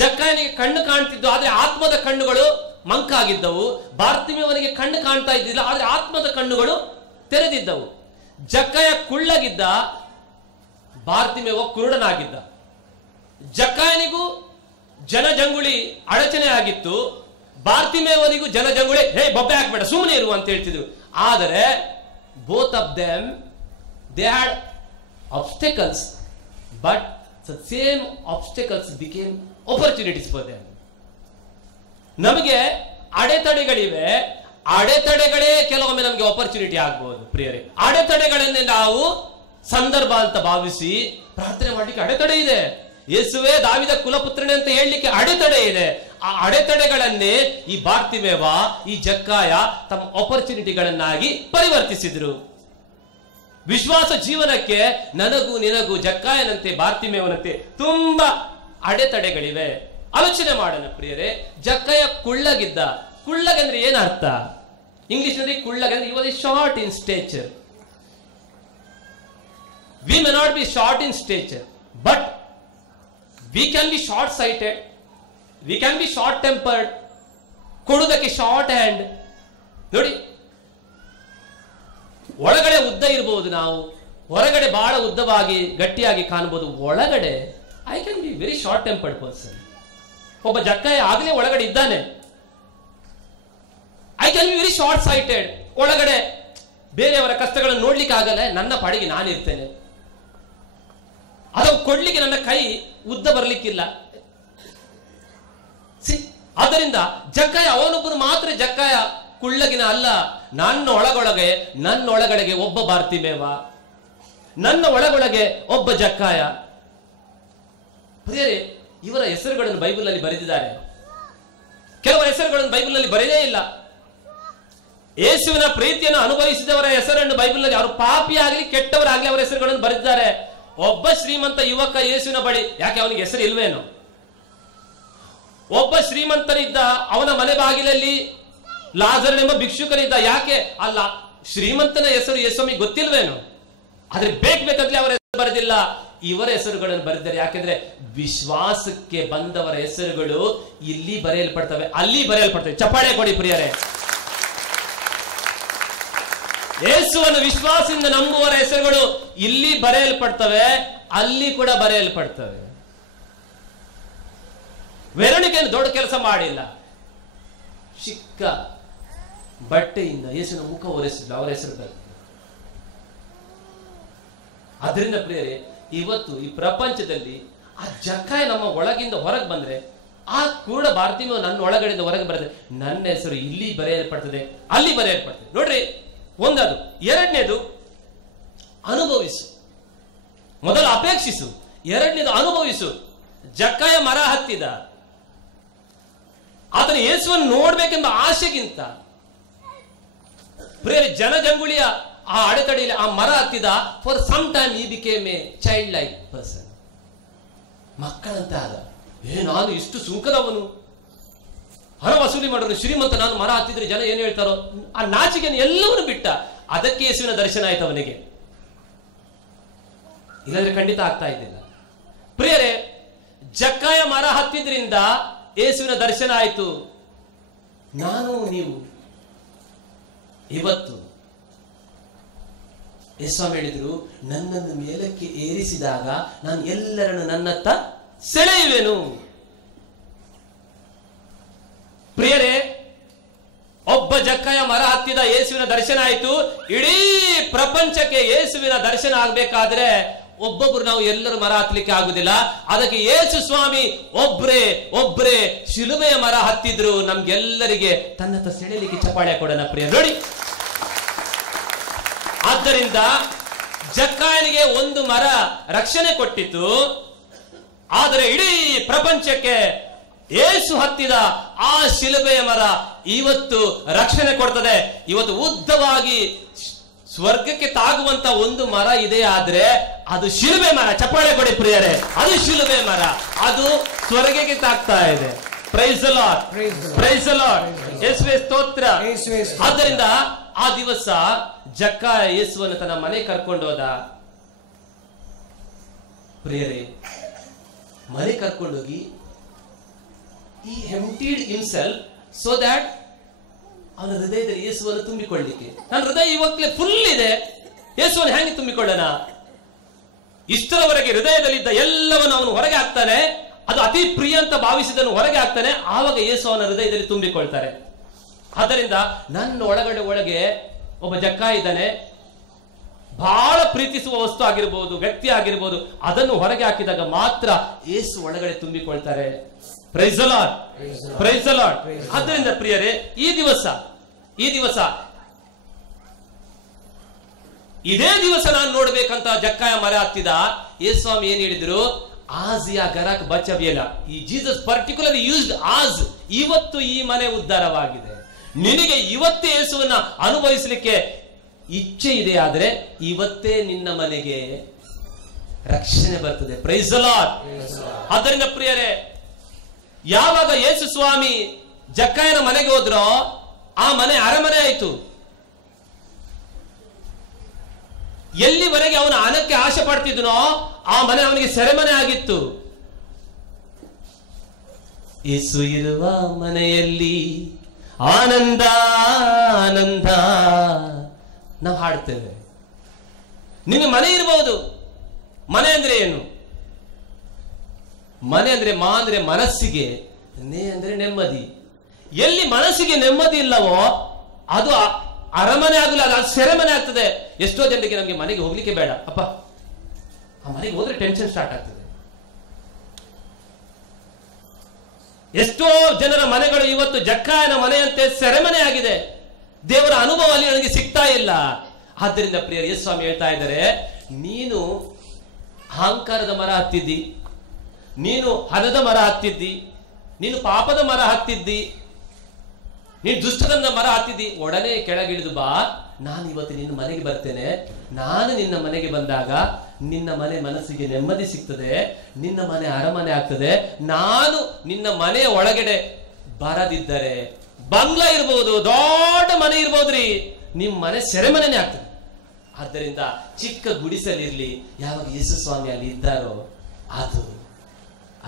ಜಕ್ಕಾಯನಿಗೆ ಕಣ್ಣು ಕಾಣ್ತಿದ್ದು, ಆದ್ರೆ ಆತ್ಮದ ಕಣ್ಣುಗಳು ಮಂಕಾಗಿದ್ದವು. ಬಾರ್ತಿಮೇವನಿಗೆ ಕಣ್ಣು ಕಾಣ್ತಾ ಇದ್ದಿಲ್ಲ, ಆದ್ರೆ ಆತ್ಮದ ಕಣ್ಣುಗಳು ತೆರೆದಿದ್ದವು. ಜಕ್ಕಾಯ ಕುಳ್ಳಗಿದ್ದ, ಬಾರ್ತಿಮೇವ ಕುರುಡನಾಗಿದ್ದ. ಜಕ್ಕಾಯನಿಗೂ ಜನಜಂಗುಳಿ ಅಡಚಣೆ ಆಗಿತ್ತು, ಬಾರ್ತಿಮೇವನಿಗೂ ಜನಜಂಗುಳಿ ಬೊಬ್ಬೆ ಹಾಕ್ಬೇಡ ಸುಮ್ಮನೆ ಇರು ಅಂತ ಹೇಳ್ತಿದ್ರು. ಆದರೆ both of them they had obstacles, but the same obstacles became opportunities for them. ನಮಗೆ ಅಡೆತಡೆಗಳಿವೆ, ಅಡೆತಡೆಗಳೇ ಕೆಲವೊಮ್ಮೆ ನಮಗೆ ಆಪರ್ಚುನಿಟಿ ಆಗ್ಬಹುದು. ಪ್ರಿಯರೇ, ಅಡೆತಡೆಗಳನ್ನೇ ನಾವು ಸಂದರ್ಭ ಅಂತ ಭಾವಿಸಿ ಪ್ರಾರ್ಥನೆ ಮಾಡ್ಲಿಕ್ಕೆ ಅಡೆತಡೆ ಇದೆ. ಯೇಸುವೆ ದಾವಿದ ಕುಲಪುತ್ರನೇ ಅಂತ ಹೇಳಲಿಕ್ಕೆ ಅಡೆತಡೆ ಇದೆ. ಆ ಅಡೆತಡೆಗಳನ್ನೇ ಈ ಬಾರ್ತಿಮೇವ, ಈ ಜಕ್ಕಾಯ ತಮ್ಮ ಆಪರ್ಚುನಿಟಿಗಳನ್ನಾಗಿ ಪರಿವರ್ತಿಸಿದ್ರು. ವಿಶ್ವಾಸ ಜೀವನಕ್ಕೆ ನನಗೂ ನಿನಗೂ ಜಕ್ಕಾಯನಂತೆ ಬಾರ್ತಿಮೇವನಂತೆ ತುಂಬಾ ಅಡೆತಡೆಗಳಿವೆ. ಆಲೋಚನೆ ಮಾಡೋಣ ಪ್ರಿಯರೇ. ಜಕ್ಕಾಯ ಕುಳ್ಳಗಿದ್ದ. ಕುಳ್ಳಗಂದ್ರೆ ಏನರ್ಥ? ಇಂಗ್ಲಿಷ್ ನಲ್ಲಿ ಕುಳ್ಳಗಂದ್ರೆ he was short in stature. We may not be short in stature, but we can be short sighted, we can be short tempered, ಕೊಡುವುದಕ್ಕೆ ಶಾರ್ಟ್ ಹ್ಯಾಂಡ್. ನೋಡಿ, ಒಳಗಡೆ ಉದ್ದ ಇರಬಹುದು, ನಾವು ಹೊರಗಡೆ ಬಹಳ ಉದ್ದವಾಗಿ ಗಟ್ಟಿಯಾಗಿ ಕಾಣಬಹುದು. ಒಳಗಡೆ I can be very short tempered person. ಒಬ್ಬ ಜಕ್ಕಾಯ ಆಗಲೇ ಒಳಗಡೆ ಇದ್ದಾನೆ. I can be very short sighted. ಒಳಗಡೆ ಬೇರೆಯವರ ಕಷ್ಟಗಳನ್ನು ನೋಡ್ಲಿಕ್ಕೆ ಆಗಲ್ಲ, ನನ್ನ ಪಾಡಿಗೆ ನಾನಿರ್ತೇನೆ. ಅದು ಕೊಡ್ಲಿಕ್ಕೆ ನನ್ನ ಕೈ ಉದ್ದ ಬರ್ಲಿಕ್ಕಿಲ್ಲ. ಆದ್ದರಿಂದ ಜಕ್ಕಾಯ ಅವನೊಬ್ಬನು ಮಾತ್ರ ಜಕ್ಕಾಯ ಕುಳ್ಳಗಿನ ಅಲ್ಲ. ನನ್ನೊಳಗೊಳಗೆ ಒಬ್ಬ ಬಾರ್ತಿಮೇವ, ನನ್ನ ಒಳಗೊಳಗೆ ಒಬ್ಬ ಜಕ್ಕಾಯ. ಪ್ರಿಯರೇ, ಇವರ ಹೆಸರುಗಳನ್ನು ಬೈಬಲ್ ನಲ್ಲಿ ಬರೆದಿದ್ದಾರೆ. ಕೆಲವರ ಹೆಸರುಗಳನ್ನು ಬೈಬಲ್ ನಲ್ಲಿ ಬರೆಯದೇ ಇಲ್ಲ. ಯೇಸುವಿನ ಪ್ರೀತಿಯನ್ನು ಅನುಭವಿಸಿದವರ ಹೆಸರನ್ನು ಬೈಬಲ್ ನಲ್ಲಿ, ಅವರು ಪಾಪಿಯಾಗಲಿ ಕೆಟ್ಟವರಾಗಲಿ ಅವರ ಹೆಸರುಗಳನ್ನು ಬರೆದಿದ್ದಾರೆ. ಒಬ್ಬ ಶ್ರೀಮಂತ ಯುವಕ ಯೇಸುವಿನ ಬಳಿ, ಯಾಕೆ ಅವನಿಗೆ ಹೆಸರು ಇಲ್ವೇನೋ? ಒಬ್ಬ ಶ್ರೀಮಂತನಿದ್ದ, ಅವನ ಮನೆ ಬಾಗಿಲಲ್ಲಿ ಲಾಜರನೆಂಬ ಭಿಕ್ಷುಕನಿದ್ದ. ಯಾಕೆ? ಅಲ್ಲ, ಶ್ರೀಮಂತನ ಹೆಸರು ಯೇಸುವಿಗೆ ಗೊತ್ತಿಲ್ವೇನೋ? ಆದ್ರೆ ಬೇಕಂತಲೇ ಅವರ ಹೆಸರು ಬರೆದಿಲ್ಲ. ಇವರ ಹೆಸರುಗಳನ್ನು ಬರೆದಿದ್ದಾರೆ. ಯಾಕೆಂದ್ರೆ ವಿಶ್ವಾಸಕ್ಕೆ ಬಂದವರ ಹೆಸರುಗಳು ಇಲ್ಲಿ ಬರೆಯಲ್ಪಡ್ತವೆ, ಅಲ್ಲಿ ಬರೆಯಲ್ಪಡ್ತವೆ. ಚಪ್ಪಾಳೆ ಕೊಡಿ ಪ್ರಿಯರೇ. ಯೇಸುವನ್ನು ವಿಶ್ವಾಸದಿಂದ ನಂಬುವರ ಹೆಸರುಗಳು ಇಲ್ಲಿ ಬರೆಯಲ್ಪಡ್ತವೆ, ಅಲ್ಲಿ ಕೂಡ ಬರೆಯಲ್ಪಡ್ತವೆ. ವೆರಣಿಕೆಯನ್ನು ದೊಡ್ಡ ಕೆಲಸ ಮಾಡಿಲ್ಲ, ಚಿಕ್ಕ ಬಟ್ಟೆಯಿಂದ ಯೇಸುವಿನ ಮುಖ ಒರೆಸಿದ್ರು, ಅವರ ಹೆಸರು ಬರೆದ. ಅದರಿಂದ ಪ್ರಿಯರೇ, ಇವತ್ತು ಈ ಪ್ರಪಂಚದಲ್ಲಿ ಆ ಜಕ್ಕಾಯ ನಮ್ಮ ಒಳಗಿಂದ ಹೊರಗೆ ಬಂದ್ರೆ, ಆ ಕೂಡ ಬಾರ್ತಿಮೇವ ನನ್ನ ಒಳಗಡೆಯಿಂದ ಹೊರಗೆ ಬರೆದ್ರೆ, ನನ್ನ ಹೆಸರು ಇಲ್ಲಿ ಬರೆಯಲ್ಪಡ್ತದೆ, ಅಲ್ಲಿ ಬರೆಯಲ್ಪಡ್ತದೆ. ನೋಡ್ರಿ, ಒಂದದು. ಎರಡನೇದು ಅನುಭವಿಸು. ಮೊದಲು ಅಪೇಕ್ಷಿಸು, ಎರಡನೇದು ಅನುಭವಿಸು. ಜಕ್ಕಾಯ ಮರ ಹತ್ತಿದ, ಆತನ ಯೇಸುವನ್ನು ನೋಡ್ಬೇಕೆಂಬ ಆಸೆಗಿಂತ ಪ್ರಿಯರೇ, ಜನಜಂಗುಳಿಯ ಆ ಅಡೆತಡೆಯಲ್ಲಿ ಆ ಮರ ಹತ್ತಿದ. For some time he became a child like person. ಮಕ್ಕಳಂತ ಆದ. ನಾನು ಇಷ್ಟು ಸುಂಕದವನು, ಹಣ ವಸೂಲಿ ಮಾಡೋನು, ಶ್ರೀಮಂತ, ನಾನು ಮರ ಹತ್ತಿದ್ರೆ ಜನ ಏನು ಹೇಳ್ತಾರೋ, ಆ ನಾಚಿಕೆಯನ್ನು ಎಲ್ಲವನ್ನೂ ಬಿಟ್ಟ. ಅದಕ್ಕೆ ಯೇಸುವಿನ ದರ್ಶನ ಆಯ್ತು ಅವನಿಗೆ, ಇಲ್ಲಾಂದ್ರೆ ಖಂಡಿತ ಆಗ್ತಾ ಇದ್ದಿಲ್ಲ. ಪ್ರಿಯರೇ, ಜಕ್ಕಾಯ ಮರ ಹತ್ತಿದ್ರಿಂದ ಯೇಸುವಿನ ದರ್ಶನ ಆಯ್ತು. ನಾನು ನೀವು ಇವತ್ತು ಯೇಸುಸ್ವಾಮಿ ಹೇಳಿದ್ರು, ನನ್ನನ್ನು ಮೇಲಕ್ಕೆ ಏರಿಸಿದಾಗ ನಾನು ಎಲ್ಲರನ್ನು ನನ್ನತ್ತ ಸೆಳೆಯುವೆನು. ಪ್ರಿಯರೇ, ಒಬ್ಬ ಜಕ್ಕಾಯ ಮರ ಹತ್ತಿದ, ಯೇಸುವಿನ ದರ್ಶನ ಆಯ್ತು. ಇಡೀ ಪ್ರಪಂಚಕ್ಕೆ ಯೇಸುವಿನ ದರ್ಶನ ಆಗ್ಬೇಕಾದ್ರೆ ಒಬ್ಬೊಬ್ರು ನಾವು ಎಲ್ಲರೂ ಮರ ಹತ್ತಲಿಕ್ಕೆ ಆಗುದಿಲ್ಲ. ಅದಕ್ಕೆ ಯೇಸು ಸ್ವಾಮಿ ಒಬ್ರೇ ಶಿಲುಬೆಯ ಮರ ಹತ್ತಿದ್ರು, ನಮ್ಗೆಲ್ಲರಿಗೆ ತನ್ನತ್ತ ಸೆಳೆಯಲಿಕ್ಕೆ ಚಪ್ಪಾಳೆ ಕೊಡೋಣ ಪ್ರಿಯ. ನೋಡಿ, ಆದ್ದರಿಂದ ಜಕ್ಕಾಯನಿಗೆ ಒಂದು ಮರ ರಕ್ಷಣೆ ಕೊಟ್ಟಿತ್ತು, ಆದರೆ ಇಡೀ ಪ್ರಪಂಚಕ್ಕೆ ಯೇಸು ಹತ್ತಿದ ಆ ಶಿಲುಬೆಯ ಮರ ಇವತ್ತು ರಕ್ಷಣೆ ಕೊಡ್ತದೆ. ಇವತ್ತು ಉದ್ದವಾಗಿ ಸ್ವರ್ಗಕ್ಕೆ ತಾಗುವಂತ ಒಂದು ಮರ ಇದೆ, ಆದ್ರೆ ಅದು ಶಿಲುಬೆ ಮರ. ಚಪ್ಪಾಳೆ ಕೊಡಿ ಪ್ರಿಯರೇ, ಅದು ಶಿಲುಬೆ ಮರ, ಅದು ಸ್ವರ್ಗಕ್ಕೆ ತಾಗ್ತಾ ಇದೆ. Praise the lord, praise the lord, ಯೇಸುವೇ ಸ್ತೋತ್ರ. ಆದ್ದರಿಂದ ಆ ದಿವಸ ಜಕ್ಕಾಯ ಯೇಸುವನ್ನು ತನ್ನ ಮನೆ ಕರ್ಕೊಂಡೋದ. ಪ್ರಿಯರೇ, ಮನೆ ಕರ್ಕೊಂಡೋಗಿ he emptied himself so that ಅವನ ಹೃದಯದಲ್ಲಿ ಯೇಸುವನ್ನು ತುಂಬಿಕೊಳ್ಳಿಕ್ಕೆ. ನನ್ನ ಹೃದಯ ಇವಾಗಲೇ ಫುಲ್ ಇದೆ, ಯೇಸುವನ್ನು ಹೆಂಗೆ ತುಂಬಿಕೊಳ್ಳೋಣ? ಇಷ್ಟರವರೆಗೆ ಹೃದಯದಲ್ಲಿದ್ದ ಎಲ್ಲವನ್ನು ಅವನು ಹೊರಗೆ ಹಾಕ್ತಾನೆ, ಅದು ಅತಿ ಪ್ರಿಯ ಅಂತ ಭಾವಿಸಿದನು ಹೊರಗೆ ಹಾಕ್ತಾನೆ, ಆವಾಗ ಯೇಸು ಅವನ ಹೃದಯದಲ್ಲಿ ತುಂಬಿಕೊಳ್ತಾರೆ. ಆದ್ದರಿಂದ ನನ್ನ ಒಳಗೆ ಒಬ್ಬ ಜಕ್ಕಾಯ ಇದ್ದಾನೆ, ಬಹಳ ಪ್ರೀತಿಸುವ ವಸ್ತು ಆಗಿರ್ಬೋದು, ವ್ಯಕ್ತಿ ಆಗಿರ್ಬೋದು, ಅದನ್ನು ಹೊರಗೆ ಹಾಕಿದಾಗ ಮಾತ್ರ ಯೇಸು ಒಳಗಡೆ ತುಂಬಿಕೊಳ್ತಾರೆ. Praise the lord, praise the lord. ಆದ್ದರಿಂದ ಪ್ರಿಯರೇ, ಈ ದಿವಸ ಇದೇ ದಿವಸ ನಾನು ನೋಡ್ಬೇಕಂತ ಜಕ್ಕಾಯ ಮರ ಹತ್ತಿದ. ಯೇಸುಸ್ವಾಮಿ ಏನ್ ಹೇಳಿದ್ರು? ಆಸಿಯಾ ಗರಕ್ ಬಚವೇಲ. ಈ ಜೀಸಸ್ ಪರ್ಟಿಕ್ಯುಲರ್ ಯೂಸ್ಡ್ ಆಸ್. ಇವತ್ತು ಈ ಮನೆ ಉದ್ಧಾರವಾಗಿದೆ. ನಿನಗೆ ಇವತ್ತೇ ಯೇಸುವನ್ನ ಅನುಭವಿಸಲಿಕ್ಕೆ ಇಚ್ಛೆ ಇದೆ, ಆದ್ರೆ ಇವತ್ತೇ ನಿನ್ನ ಮನೆಗೆ ರಕ್ಷಣೆ ಬರ್ತದೆ. Praise the lord. ಆದ್ದರಿಂದ ಪ್ರಿಯರೇ, ಯಾವಾಗ ಯೇಸು ಸ್ವಾಮಿ ಜಕ್ಕಾಯನ ಮನೆಗೆ ಹೋದ್ರೋ ಆ ಮನೆ ಅರಮನೆ ಆಯ್ತು. ಎಲ್ಲಿವರೆಗೆ ಅವನ ಹಣಕ್ಕೆ ಆಶೆ ಪಡ್ತಿದ್ನೋ ಆ ಮನೆ ಅವನಿಗೆ ಸೆರೆಮನೆ ಆಗಿತ್ತು. ಯೇಸು ಇರುವ ಮನೆಯಲ್ಲಿ ಆನಂದ ಆನಂದ ನಾವು ಹಾಡ್ತೇವೆ. ನಿನ್ನ ಮನೆ ಇರಬಹುದು. ಮನೆ ಅಂದ್ರೆ ಏನು? ಮನೆ ಅಂದ್ರೆ ಅಂದ್ರೆ ಮನಸ್ಸಿಗೆ, ನೇ ಅಂದ್ರೆ ನೆಮ್ಮದಿ. ಎಲ್ಲಿ ಮನಸ್ಸಿಗೆ ನೆಮ್ಮದಿ ಇಲ್ಲವೋ ಅದು ಅರಮನೆ ಆಗಲ್ಲ, ಅದು ಸೆರೆಮನೆ ಆಗ್ತದೆ. ಎಷ್ಟೋ ಜನರಿಗೆ ನಮಗೆ ಮನೆಗೆ ಹೋಗ್ಲಿಕ್ಕೆ ಬೇಡ ಅಪ್ಪ, ಆ ಮನೆಗೆ ಹೋದ್ರೆ ಟೆನ್ಷನ್ ಸ್ಟಾರ್ಟ್ ಆಗ್ತದೆ. ಎಷ್ಟೋ ಜನರ ಮನೆಗಳು ಇವತ್ತು ಜಕ್ಕಾಯನ ಮನೆಯಂತೆ ಸೆರೆಮನೆ ಆಗಿದೆ. ದೇವರ ಅನುಭವ ಅಲ್ಲಿ ನನಗೆ ಸಿಗ್ತಾ ಇಲ್ಲ. ಆದ್ದರಿಂದ ಪ್ರಿಯರು, ಯೇಸು ಸ್ವಾಮಿ ಹೇಳ್ತಾ ಇದ್ದಾರೆ, ನೀನು ಅಹಂಕಾರದ ಮರ ಹತ್ತಿದ್ದಿ, ನೀನು ಹಣದ ಮರ ಹತ್ತಿದ್ದಿ, ನೀನು ಪಾಪದ ಮರ ಹತ್ತಿದ್ದಿ, ನೀನು ದುಷ್ಟತನದ ಮರ ಹತ್ತಿದ್ದಿ, ಒಡನೆ ಕೆಳಗಿಳಿದು ಬಾ, ನಾನು ಇವತ್ತು ನಿನ್ನ ಮನೆಗೆ ಬರ್ತೇನೆ. ನಾನು ನಿನ್ನ ಮನೆಗೆ ಬಂದಾಗ ನಿನ್ನ ಮನೆ ಮನಸ್ಸಿಗೆ ನೆಮ್ಮದಿ ಸಿಗ್ತದೆ, ನಿನ್ನ ಮನೆ ಅರಮನೆ ಆಗ್ತದೆ. ನಾನು ನಿನ್ನ ಮನೆಯ ಒಳಗಡೆ ಬರದಿದ್ದರೆ, ಬಂಗ್ಲಾ ಇರ್ಬೋದು, ದೊಡ್ಡ ಮನೆ ಇರ್ಬೋದ್ರಿ, ನಿಮ್ಮ ಮನೆ ಸೆರೆಮನೆನೇ ಆಗ್ತದೆ. ಆದ್ದರಿಂದ ಚಿಕ್ಕ ಗುಡಿಸಲಿರ್ಲಿ, ಯಾವಾಗ ಯೇಸು ಸ್ವಾಮಿ ಅಲ್ಲಿ ಇದ್ದಾರೋ ಅದು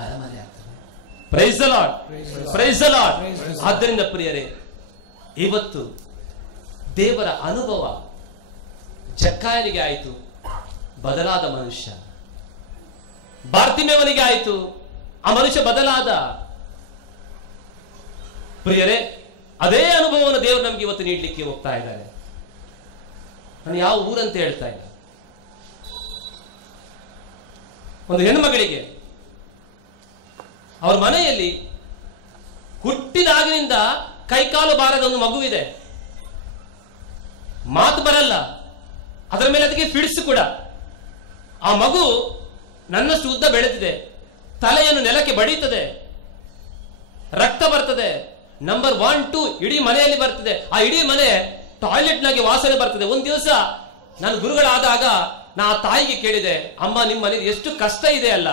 ಅರಮನೆ ಆಗ್ತದೆ. Praise the lord, praise the lord. ಆದ್ದರಿಂದ ಪ್ರಿಯರೇ, ಇವತ್ತು ದೇವರ ಅನುಭವ ಜಕ್ಕಾಯನಿಗೆ ಆಯಿತು, ಬದಲಾದ ಮನುಷ್ಯ. ಬಾರ್ತಿಮೇವನಿಗೆ ಆಯಿತು, ಆ ಮನುಷ್ಯ ಬದಲಾದ. ಪ್ರಿಯರೇ, ಅದೇ ಅನುಭವವನ್ನು ದೇವರು ನಮ್ಗೆ ಇವತ್ತು ನೀಡಲಿಕ್ಕೆ ಹೋಗ್ತಾ ಇದ್ದಾರೆ. ನಾನು ಯಾವ ಊರಂತ ಹೇಳ್ತಾ ಇಲ್ಲ. ಒಂದು ಹೆಣ್ಮಗಳಿಗೆ ಅವ್ರ ಮನೆಯಲ್ಲಿ ಹುಟ್ಟಿದಾಗಿನಿಂದ ಕೈಕಾಲು ಬಾರದ ಒಂದು ಮಗುವಿದೆ. ಮಾತು ಬರಲ್ಲ, ಅದರ ಮೇಲೆ ಅದಕ್ಕೆ ಫಿಡ್ಸ್ ಕೂಡ. ಆ ಮಗು ನನ್ನಷ್ಟು ಉದ್ದ ಬೆಳೆದಿದೆ, ತಲೆಯನ್ನು ನೆಲಕ್ಕೆ ಬಡೀತದೆ, ರಕ್ತ ಬರ್ತದೆ, ನಂಬರ್ 1, 2 ಇಡೀ ಮನೆಯಲ್ಲಿ ಬರ್ತದೆ. ಆ ಇಡೀ ಮನೆ ಟಾಯ್ಲೆಟ್ ನಾಗೆ ವಾಸನೆ ಬರ್ತದೆ. ಒಂದ್ ದಿವಸ ನಾನು ಗುರುಗಳಾದಾಗ ನಾ ಆ ತಾಯಿಗೆ ಕೇಳಿದೆ, ಅಮ್ಮ ನಿಮ್ಮ ಮನೇಲಿ ಎಷ್ಟು ಕಷ್ಟ ಇದೆ ಅಲ್ಲ,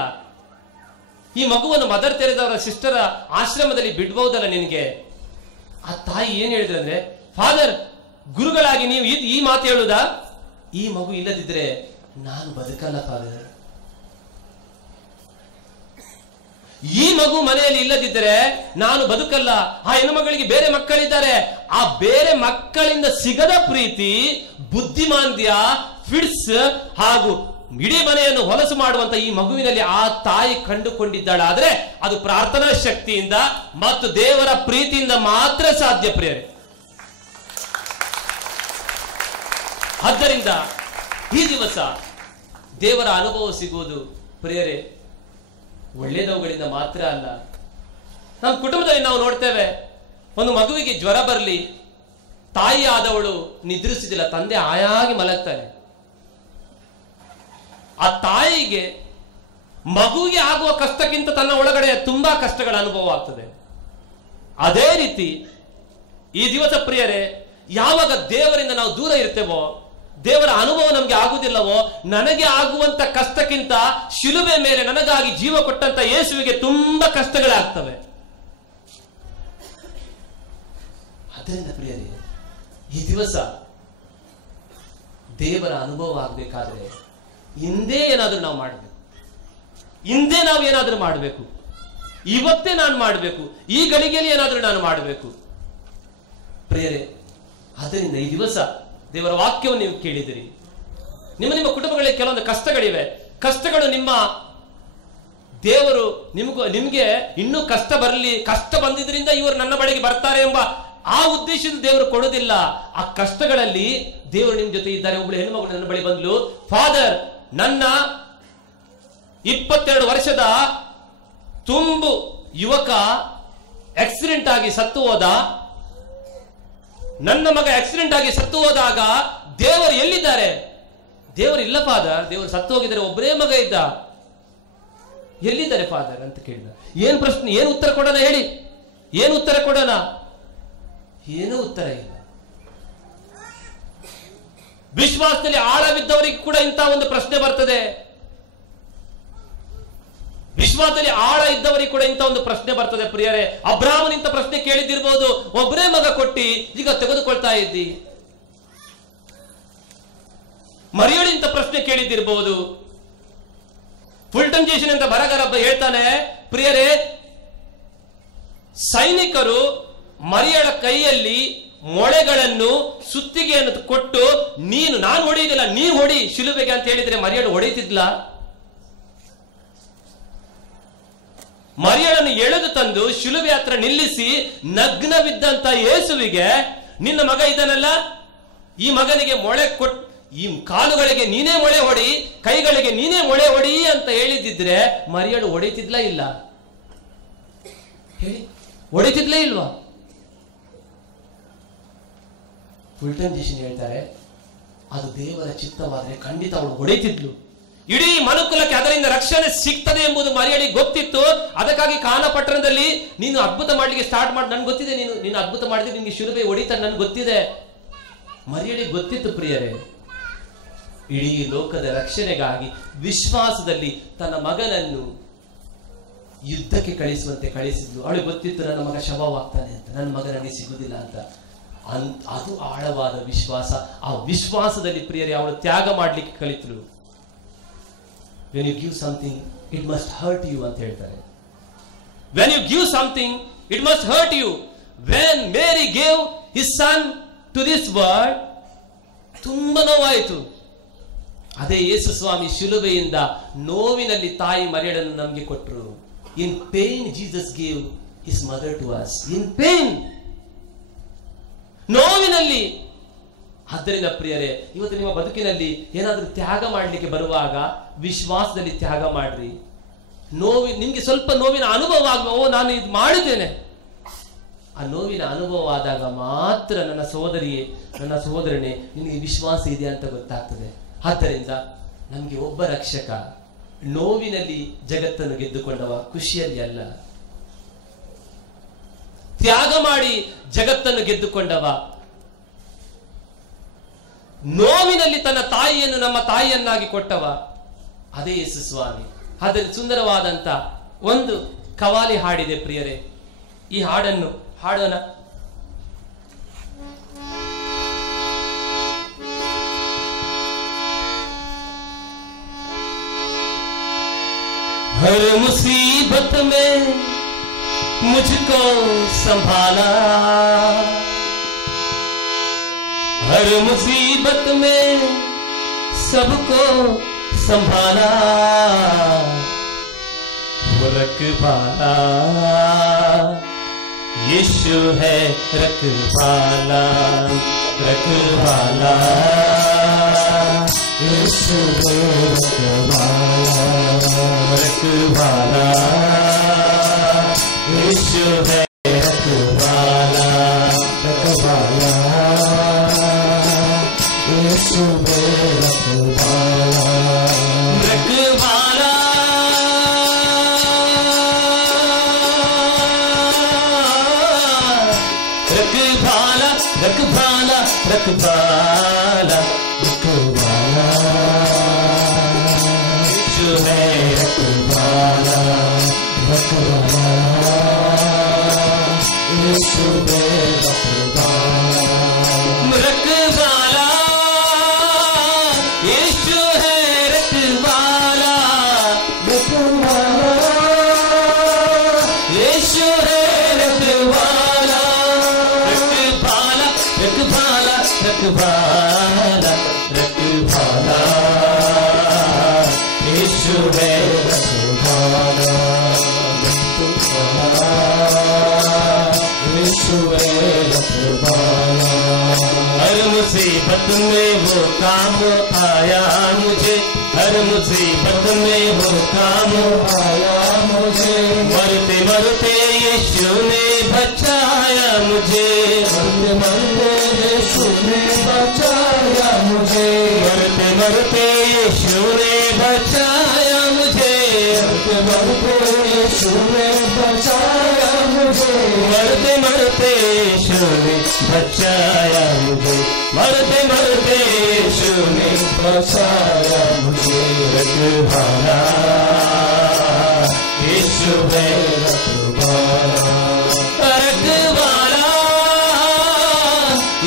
ಈ ಮಗುವನ್ನು ಮದರ್ ತೆರೆದವರ ಸಿಸ್ಟರ್ ಆಶ್ರಮದಲ್ಲಿ ಬಿಡ್ಬಹುದಲ್ಲ ನಿನಗೆ? ಆ ತಾಯಿ ಏನ್ ಹೇಳಿದ್ರೆ ಅಂದ್ರೆ, ಫಾದರ್, ಗುರುಗಳಾಗಿ ನೀವು ಈ ಮಾತು ಹೇಳುದಾ? ಈ ಮಗು ಇಲ್ಲದಿದ್ರೆ ನಾನು ಬದುಕಲ್ಲ ಫಾದರ್. ಈ ಮಗು ಮನೆಯಲ್ಲಿ ಇಲ್ಲದಿದ್ದರೆ ನಾನು ಬದುಕಲ್ಲ. ಆ ಹೆಣ್ಣುಮಗಳಿಗೆ ಬೇರೆ ಮಕ್ಕಳಿದ್ದಾರೆ. ಆ ಬೇರೆ ಮಕ್ಕಳಿಂದ ಸಿಗದ ಪ್ರೀತಿ, ಬುದ್ಧಿಮಾಂದ್ಯ, ಫಿಟ್ಸ್ ಹಾಗೂ ಇಡೀ ಮನೆಯನ್ನು ಹೊಲಸು ಮಾಡುವಂತ ಈ ಮಗುವಿನಲ್ಲಿ ಆ ತಾಯಿ ಕಂಡುಕೊಂಡಿದ್ದಾಳೆ. ಆದ್ರೆ ಅದು ಪ್ರಾರ್ಥನಾ ಶಕ್ತಿಯಿಂದ ಮತ್ತು ದೇವರ ಪ್ರೀತಿಯಿಂದ ಮಾತ್ರ ಸಾಧ್ಯ ಪ್ರಿಯರೇ. ಆದ್ದರಿಂದ ಈ ದಿವಸ ದೇವರ ಅನುಭವ ಸಿಗುವುದು ಪ್ರಿಯರೇ ಒಳ್ಳೆಯದವುಗಳಿಂದ ಮಾತ್ರ ಅಲ್ಲ. ನಮ್ಮ ಕುಟುಂಬದಲ್ಲಿ ನಾವು ನೋಡ್ತೇವೆ, ಒಂದು ಮಗುವಿಗೆ ಜ್ವರ ಬರಲಿ, ತಾಯಿ ಆದವಳು ನಿದ್ರಿಸುವುದಿಲ್ಲ, ತಂದೆ ಆಯಾಗಿ ಮಲಗ್ತಾನೆ. ಆ ತಾಯಿಗೆ ಮಗುವಿಗೆ ಆಗುವ ಕಷ್ಟಕ್ಕಿಂತ ತನ್ನ ಒಳಗಡೆ ತುಂಬಾ ಕಷ್ಟಗಳ ಅನುಭವ ಆಗ್ತದೆ. ಅದೇ ರೀತಿ ಈ ದಿವಸ ಪ್ರಿಯರೇ, ಯಾವಾಗ ದೇವರಿಂದ ನಾವು ದೂರ ಇರ್ತೇವೋ, ದೇವರ ಅನುಭವ ನಮ್ಗೆ ಆಗುವುದಿಲ್ಲವೋ, ನನಗೆ ಆಗುವಂತ ಕಷ್ಟಕ್ಕಿಂತ ಶಿಲುಬೆ ಮೇಲೆ ನನಗಾಗಿ ಜೀವ ಕೊಟ್ಟಂತ ಯೇಸುವಿಗೆ ತುಂಬಾ ಕಷ್ಟಗಳಾಗ್ತವೆ. ಅದರಿಂದ ಪ್ರಿಯರೇ, ಈ ದಿವಸ ದೇವರ ಅನುಭವ ಆಗಬೇಕಾದ್ರೆ ಹಿಂದೆ ಏನಾದ್ರೂ ನಾವು ಮಾಡಬೇಕು. ಹಿಂದೆ ನಾವು ಏನಾದ್ರೂ ಮಾಡಬೇಕು. ಇವತ್ತೇ ನಾನು ಮಾಡಬೇಕು. ಈ ಗಳಿಗೆಯಲ್ಲಿ ಏನಾದ್ರೂ ನಾನು ಮಾಡಬೇಕು ಪ್ರಿಯರೇ. ಆದ್ದರಿಂದ ಈ ದಿವಸ ದೇವರ ವಾಕ್ಯವನ್ನು ನೀವು ಕೇಳಿದಿರಿ. ನಿಮ್ಮ ಕುಟುಂಬಗಳಲ್ಲಿ ಕೆಲವೊಂದು ಕಷ್ಟಗಳಿವೆ. ಕಷ್ಟಗಳು ನಿಮ್ಮ ದೇವರು ನಿಮ್ಗೆ ಇನ್ನೂ ಕಷ್ಟ ಬರಲಿ, ಕಷ್ಟ ಬಂದಿದ್ರಿಂದ ಇವರು ನನ್ನ ಬಳಿಗೆ ಬರ್ತಾರೆ ಎಂಬ ಆ ಉದ್ದೇಶದ ದೇವರು ಕೊಡೋದಿಲ್ಲ. ಆ ಕಷ್ಟಗಳಲ್ಲಿ ದೇವರು ನಿಮ್ ಜೊತೆ ಇದ್ದಾರೆ. ಒಬ್ಬಳು ಹೆಣ್ಮಗಳು ನನ್ನ ಬಳಿ ಬಂದ್ಲು, ಫಾದರ್, ನನ್ನ 22 ವರ್ಷದ ತುಂಬು ಯುವಕ ಆಕ್ಸಿಡೆಂಟ್ ಆಗಿ ಸತ್ತು ಹೋದ. ನನ್ನ ಮಗ ಆಕ್ಸಿಡೆಂಟ್ ಆಗಿ ಸತ್ತು ಹೋದಾಗ ದೇವರು ಎಲ್ಲಿದ್ದಾರೆ? ದೇವರು ಇಲ್ಲ ಫಾದರ್, ದೇವರು ಸತ್ತು ಹೋಗಿದ್ದಾರೆ, ಒಬ್ಬರೇ ಮಗ ಇದ್ದ. ಎಲ್ಲಿದ್ದಾರೆ ಫಾದರ್ ಅಂತ ಕೇಳಿದ. ಏನ್ ಪ್ರಶ್ನೆ, ಏನು ಉತ್ತರ ಕೊಡೋಣ ಹೇಳಿ, ಏನು ಉತ್ತರ ಕೊಡೋಣ? ಏನೂ ಉತ್ತರ ಇಲ್ಲ. ವಿಶ್ವಾಸದಲ್ಲಿ ಆಳವಿದ್ದವರಿಗೆ ಕೂಡ ಇಂಥ ಒಂದು ಪ್ರಶ್ನೆ ಬರ್ತದೆ. ವಿಶ್ವಾಸದಲ್ಲಿ ಆಳ ಇದ್ದವರಿಗೆ ಕೂಡ ಇಂಥ ಒಂದು ಪ್ರಶ್ನೆ ಬರ್ತದೆ ಪ್ರಿಯರೇ. ಅಬ್ರಾಹ್ಮನ್ ಇಂಥ ಪ್ರಶ್ನೆ ಕೇಳಿದ್ದಿರ್ಬೋದು, ಒಬ್ಬರೇ ಮಗ ಕೊಟ್ಟಿ ಈಗ ತೆಗೆದುಕೊಳ್ತಾ ಇದ್ದಿ. ಮರಿಯಳು ಇಂಥ ಪ್ರಶ್ನೆ ಕೇಳಿದ್ದಿರ್ಬೋದು. ಫುಲ್ಟನ್ ಜೇಷನ್ ಅಂತ ಬರಗಾರಬ್ಬ ಹೇಳ್ತಾನೆ, ಪ್ರಿಯರೇ, ಸೈನಿಕರು ಮರಿಯಳ ಕೈಯಲ್ಲಿ ಮೊಳೆಗಳನ್ನು ಸುತ್ತಿಗೆಯನ್ನು ಕೊಟ್ಟು ನಾನು ಹೊಡೆಯುವುದಿಲ್ಲ, ನೀ ಹೊಡಿ ಶಿಲುಬೆಗೆ ಅಂತ ಹೇಳಿದ್ರೆ ಮರಿಯಳು ಹೊಡೆಯುತ್ತಿದ್ಲ? ಮರಿಯಳನ್ನು ಎಳೆದು ತಂದು ಶಿಲುಬೆ ಹತ್ರ ನಿಲ್ಲಿಸಿ ನಗ್ನವಿದ್ದಂತ ಯೇಸುವಿಗೆ, ನಿನ್ನ ಮಗ ಇದ್ದಾನಲ್ಲ, ಈ ಮಗನಿಗೆ ಮೊಳೆ ಈ ಕಾಲುಗಳಿಗೆ ನೀನೇ ಮೊಳೆ ಹೊಡಿ, ಕೈಗಳಿಗೆ ನೀನೇ ಮೊಳೆ ಹೊಡಿ ಅಂತ ಹೇಳಿದಿದ್ರೆ ಮರಿಯಳು ಹೊಡೆಯುತ್ತಿದ್ಲ ಇಲ್ಲ? ಹೇಳಿ, ಹೊಡೆಯುತ್ತಿದ್ಲೇ ಇಲ್ವಾ? ಫುಲ್ಟನ್ ಜೇಷನ್ ಹೇಳ್ತಾರೆ, ಅದು ದೇವರ ಚಿತ್ತವಾದ್ರೆ ಖಂಡಿತ ಅವಳು ಹೊಡೆಯುತ್ತಿದ್ಲು. ಇಡೀ ಮನುಕುಲಕ್ಕೆ ಅದರಿಂದ ರಕ್ಷಣೆ ಸಿಗ್ತದೆ ಎಂಬುದು ಮರಿಯಳಿಗೆ ಗೊತ್ತಿತ್ತು. ಅದಕ್ಕಾಗಿ ಕಾನ ಪಟ್ಟಣದಲ್ಲಿ ನೀನು ಅದ್ಭುತ ಮಾಡ್ಲಿಕ್ಕೆ ಸ್ಟಾರ್ಟ್ ಮಾಡಿ, ನನ್ಗೆ ಗೊತ್ತಿದೆ, ನೀನು ಅದ್ಭುತ ಮಾಡಿದ್ರೆ ನಿನ್ಗೆ ಶಿಲುಬೆ ಹೊಡಿತಾರೆ ನನ್ಗೆ ಗೊತ್ತಿದೆ. ಮರಿಯಳಿಗೆ ಗೊತ್ತಿತ್ತು ಪ್ರಿಯರೇ, ಇಡೀ ಲೋಕದ ರಕ್ಷಣೆಗಾಗಿ ವಿಶ್ವಾಸದಲ್ಲಿ ತನ್ನ ಮಗನನ್ನು ಯುದ್ಧಕ್ಕೆ ಕಳಿಸುವಂತೆ ಕಳಿಸಿದ್ಲು. ಅವಳಿಗೆ ಗೊತ್ತಿತ್ತು ನನ್ನ ಮಗ ಶವವಾಗ್ತಾನೆ ಅಂತ, ನನ್ನ ಮಗ ನನಗೆ ಸಿಗುದಿಲ್ಲ ಅಂತ. ಅದು ಆಳವಾದ ವಿಶ್ವಾಸ. ಆ ವಿಶ್ವಾಸದಲ್ಲಿ ಪ್ರಿಯರೇ ಅವಳು ತ್ಯಾಗ ಮಾಡ್ಲಿಕ್ಕೆ ಕಲಿತಳು. When you give something, it must hurt you ಅಂತ ಹೇಳ್ತಾರೆ. When you give something, it must hurt you. When Mary gave his son to this world, ತುಂಬಾ ನೋವಾಯಿತು. ಅದೇ ಯೇಸು ಸ್ವಾಮಿ ಶಿಲುಬೆಯಿಂದ ನೋವಿನಲ್ಲಿ ತಾಯಿ ಮರಿಯಳನ್ನು ನಮಗೆ ಕೊಟ್ಟರು. In pain, Jesus gave his mother to us. In pain, ನೋವಿನಲ್ಲಿ. ಆದ್ದರಿಂದ ಪ್ರಿಯರೇ, ಇವತ್ತು ನಿಮ್ಮ ಬದುಕಿನಲ್ಲಿ ಏನಾದರೂ ತ್ಯಾಗ ಮಾಡಲಿಕ್ಕೆ ಬರುವಾಗ ವಿಶ್ವಾಸದಲ್ಲಿ ತ್ಯಾಗ ಮಾಡ್ರಿ. ನಿಮ್ಗೆ ಸ್ವಲ್ಪ ನೋವಿನ ಅನುಭವ ಆಗುವ, ನಾನು ಇದು ಮಾಡಿದ್ದೇನೆ, ಆ ನೋವಿನ ಅನುಭವ ಆದಾಗ ಮಾತ್ರ ನನ್ನ ಸಹೋದರಿಯೇ, ನನ್ನ ಸಹೋದರನೇ, ನಿನಗೆ ವಿಶ್ವಾಸ ಇದೆ ಅಂತ ಗೊತ್ತಾಗ್ತದೆ. ಆದ್ದರಿಂದ ನಮ್ಗೆ ಒಬ್ಬ ರಕ್ಷಕ, ನೋವಿನಲ್ಲಿ ಜಗತ್ತನ್ನು ಗೆದ್ದುಕೊಂಡವ, ಖುಷಿಯಲ್ಲಿ ಅಲ್ಲ. ತ್ಯಾಗ ಮಾಡಿ ಜಗತ್ತನ್ನು ಗೆದ್ದುಕೊಂಡವ, ನೋವಿನಲ್ಲಿ ತನ್ನ ತಾಯಿಯನ್ನು ನಮ್ಮ ತಾಯಿಯನ್ನಾಗಿ ಕೊಟ್ಟವ, ಅದೇ ಯೇಸು ಸ್ವಾಮಿ. ಆದರೆ ಸುಂದರವಾದಂತ ಒಂದು ಕವಾಲಿ ಹಾಡಿದೆ ಪ್ರಿಯರೇ. ಈ ಹಾಡನ್ನು ಹಾಡೋಣ. हर मुसीबत में मुझको संभाला, हर मुसीबत में सबको संभाला, वो रखवाला यीशु है, रखवाला रखवाला यीशु है, रखवाला रखवाला यीशु है, रखवाला रखवाला यीशु है, रखवाला रखवाला रखवाला रखवाला रखवाला रखवाला यीशु है, रखवाला रखवाला यीशु है, रखवाला रखवाला यीशु है, रखवाला रखवाला यीशु है, रखवाला रखवाला रखवाला रखवाला रखवाला यीशु है, रखवाला यीशु है, रखवाला हर मुसीबत में वो काम आया मुझे, हर मुसीबत में वो काम आया मुझे, मरते मरते यीशु ने बचाया मुझे, मरते मरते यीशु ने बचाया मुझे, मरते मरते यीशु ने बचाया मुझे, मरते मरते यीशु ने बचाया मुझे, मरते मरते यीशु ने बचाया मुझे, मरते मरते यीशु ने बचाया मुझे, रखवाला यीशु है, रखवाला रखवाला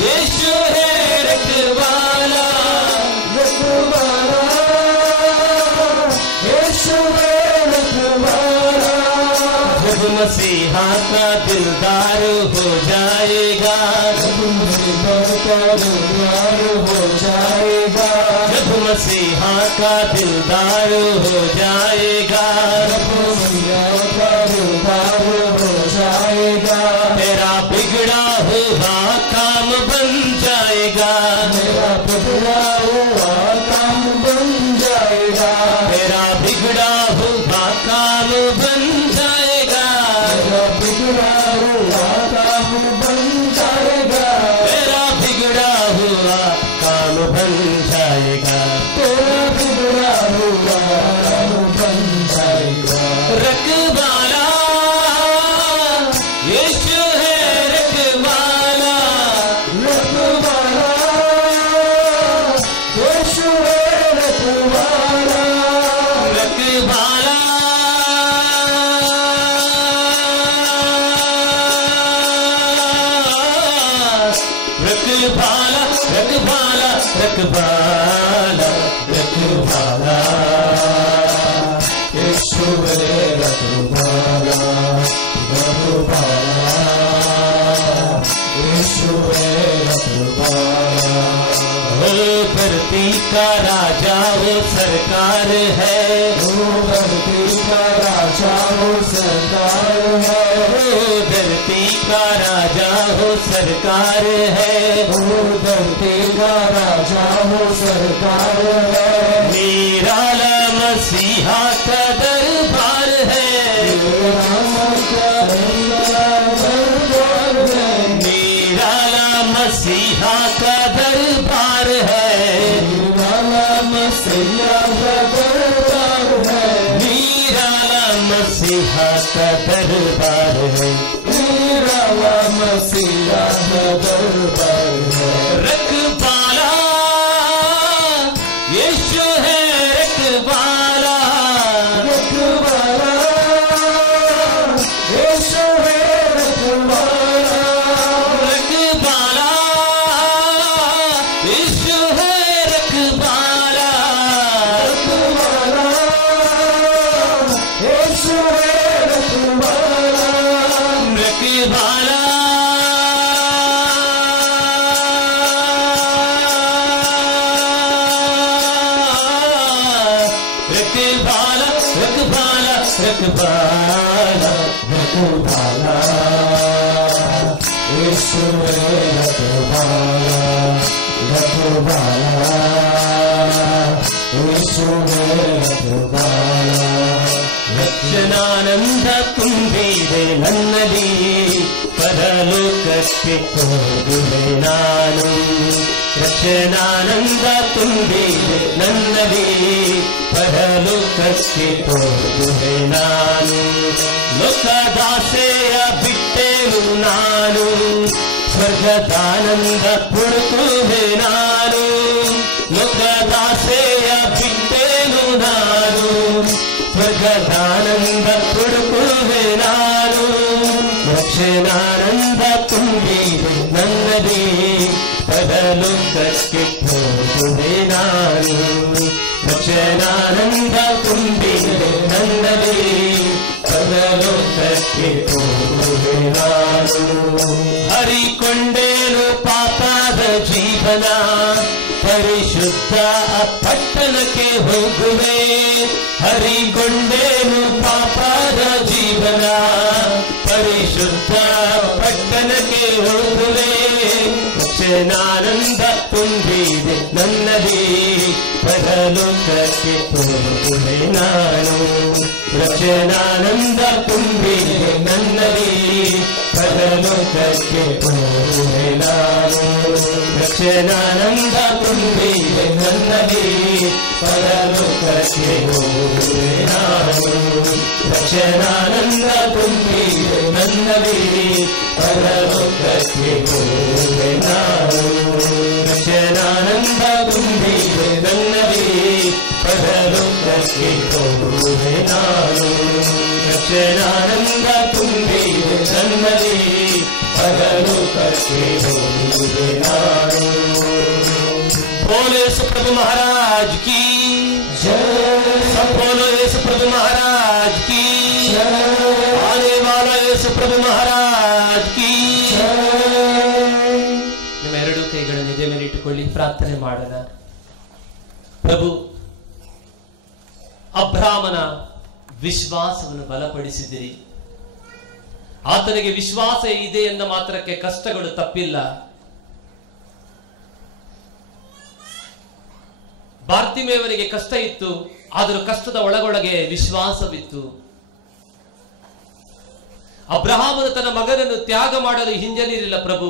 यीशु है, रखवाला रखवाला यीशु है, रखवाला जब मसीहा का दिलदार हो जाएगा, जब मसीहा का दिलदार हो जाएगा, जब मसीहा का दिलदार हो जाएगा, जब मसीहा का दिलदार हो जाएगा, तेरा बिगड़ा हुआ काम बन जाएगा, मेरा बिगड़ा हुआ काम बन जाएगा, तेरा बिगड़ा हुआ काम बन जाएगा, तेरा बिगड़ा हुआ काम बन जाएगा, तेरा बिगड़ा हुआ काम बन जाएगा, तेरा बिगड़ा हुआ काम बन जाएगा, रखवाला यीशु है, रखवाला रखवाला यीशु है, रखवाला रखवाला रखवाला रखवाला रखवाला रखवाला यीशु है, रखवाला रखवाला यीशु है, रखवाला धरती का राजा वो सरकार है, धरती का राजा वो सरकार है, धरती का राजा वो सरकार है, धरती का राजा वो सरकार है, निराला मसीहा का दरबार है, निराला मसीहा का दरबार है, निराला मसीहा का दरबार है, निराला मसीहा का दरबार है, निराला मसीहा का दरबार है, रखवाला यीशु है, रखवाला रखवाला रखवाला रखवाला यीशु रखवाला रखवाला यीशु रखवाला ರಕ್ಷಣಾನಂದ ತುಂಬಿದೆ ನನ್ನಲ್ಲಿ ಪರಲೋಕಕ್ಕೆ ಹೋಗುವೆ ನಾನು ರಕ್ಷಣಾನಂದ ತುಂಬಿದೆ ನನ್ನಲ್ಲಿ ಪರಲೋಕಕ್ಕೆ ಹೋಗುವೆ ನಾನು ಲೋಕದಾಸೆಯ ಬಿಟ್ಟೆನು ನಾನು ಸ್ವರ್ಗದಾನಂದ ಹುಡುಕುವೆ ನಾನು ಲೋಕದಾಸೆಯ ಬಿಟ್ಟೆನು ನಾನು ಸ್ವರ್ಗದಾನಂದ ಹುಡುಕುವೆ ನಾನು ರಕ್ಷಣಾನಂದ ತುಂಬಿದೆ ನನ್ನಲ್ಲಿ ಪರಲೋಕಕ್ಕೆ ಹೋಗುವೆ ನಾನು ರಕ್ಷಣಾನಂದ ತುಂಬಿದೆ ನನ್ನಲ್ಲಿ ಪರಲೋಕಕ್ಕೆ ಹೋಗುವೆ ನಾನು ಹರಿಕೊಂಡೇನು ಪಾಪದ ಜೀವನ ಪರಿಶುದ್ಧ ಪಟ್ಟಣಕ್ಕೆ ಹೋಗುವೆ ಹರಿಗೊಂಡೇನು ಪಾಪದ ಜೀವನ ಪರಿಶುದ್ಧ ಪಟ್ಟಣಕ್ಕೆ ಹೋಗುವೆ ರಕ್ಷಣಾನಂದ ತುಂಬಿದೆ ನನ್ನಲ್ಲಿ ಪರಲೋಕಕ್ಕೆ ಹೋಗುವೆ ನಾನು ರಕ್ಷಣಾನಂದ ತುಂಬಿದೆ ನನ್ನಲ್ಲಿ ಪರಲೋಕಕ್ಕೆ ಹೋಗುವೆ ನಾನು ರಕ್ಷಣಾನಂದ ತುಂಬಿದೆ ನನ್ನಲ್ಲಿ ಪರಲೋಕಕ್ಕೆ ಹೋಗುವೆ ನಾನು ರಕ್ಷಣಾನಂದ ತುಂಬಿದೆ ನನ್ನಲ್ಲಿ ಪರಲೋಕಕ್ಕೆ ಹೋಗುವೆ ನಾನು ರಕ್ಷಣಾನಂದ ತುಂಬಿದೆ ನನ್ನಲ್ಲಿ ಪರಲೋಕಕ್ಕೆ ಹೋಗುವೆ ನಾನು ರಕ್ಷಣಾನಂದ ತುಂಬಿದೆ ನನ್ನಲ್ಲಿ ಪರಲೋಕಕ್ಕೆ ಹೋಗುವೆ ನಾನು बोलो यीशु प्रभु महाराज की सब बोलो यीशु प्रभु महाराज की आने वाला यीशु प्रभु महाराज की ನಿಮ್ಮ ಎರಡು ಕೈಗಳನ್ನು ಎದೆ ಮೇಲೆ ಇಟ್ಟುಕೊಳ್ಳಿ ಪ್ರಾರ್ಥನೆ ಮಾಡೋಣ ಪ್ರಭು ಅಬ್ರಾಮನ ವಿಶ್ವಾಸವನ್ನು ಬಲಪಡಿಸಿದಿರಿ ಆತನಿಗೆ ವಿಶ್ವಾಸ ಇದೆ ಎಂದ ಮಾತ್ರಕ್ಕೆ ಕಷ್ಟಗಳು ತಪ್ಪಿಲ್ಲ ಬಾರ್ತಿಮೇವನಿಗೆ ಕಷ್ಟ ಇತ್ತು ಆದರೂ ಕಷ್ಟದ ಒಳಗೊಳಗೆ ವಿಶ್ವಾಸವಿತ್ತು ಅಬ್ರಹಾಮನು ತನ್ನ ಮಗನನ್ನು ತ್ಯಾಗ ಮಾಡಲು ಹಿಂಜರಿರಲಿಲ್ಲ ಪ್ರಭು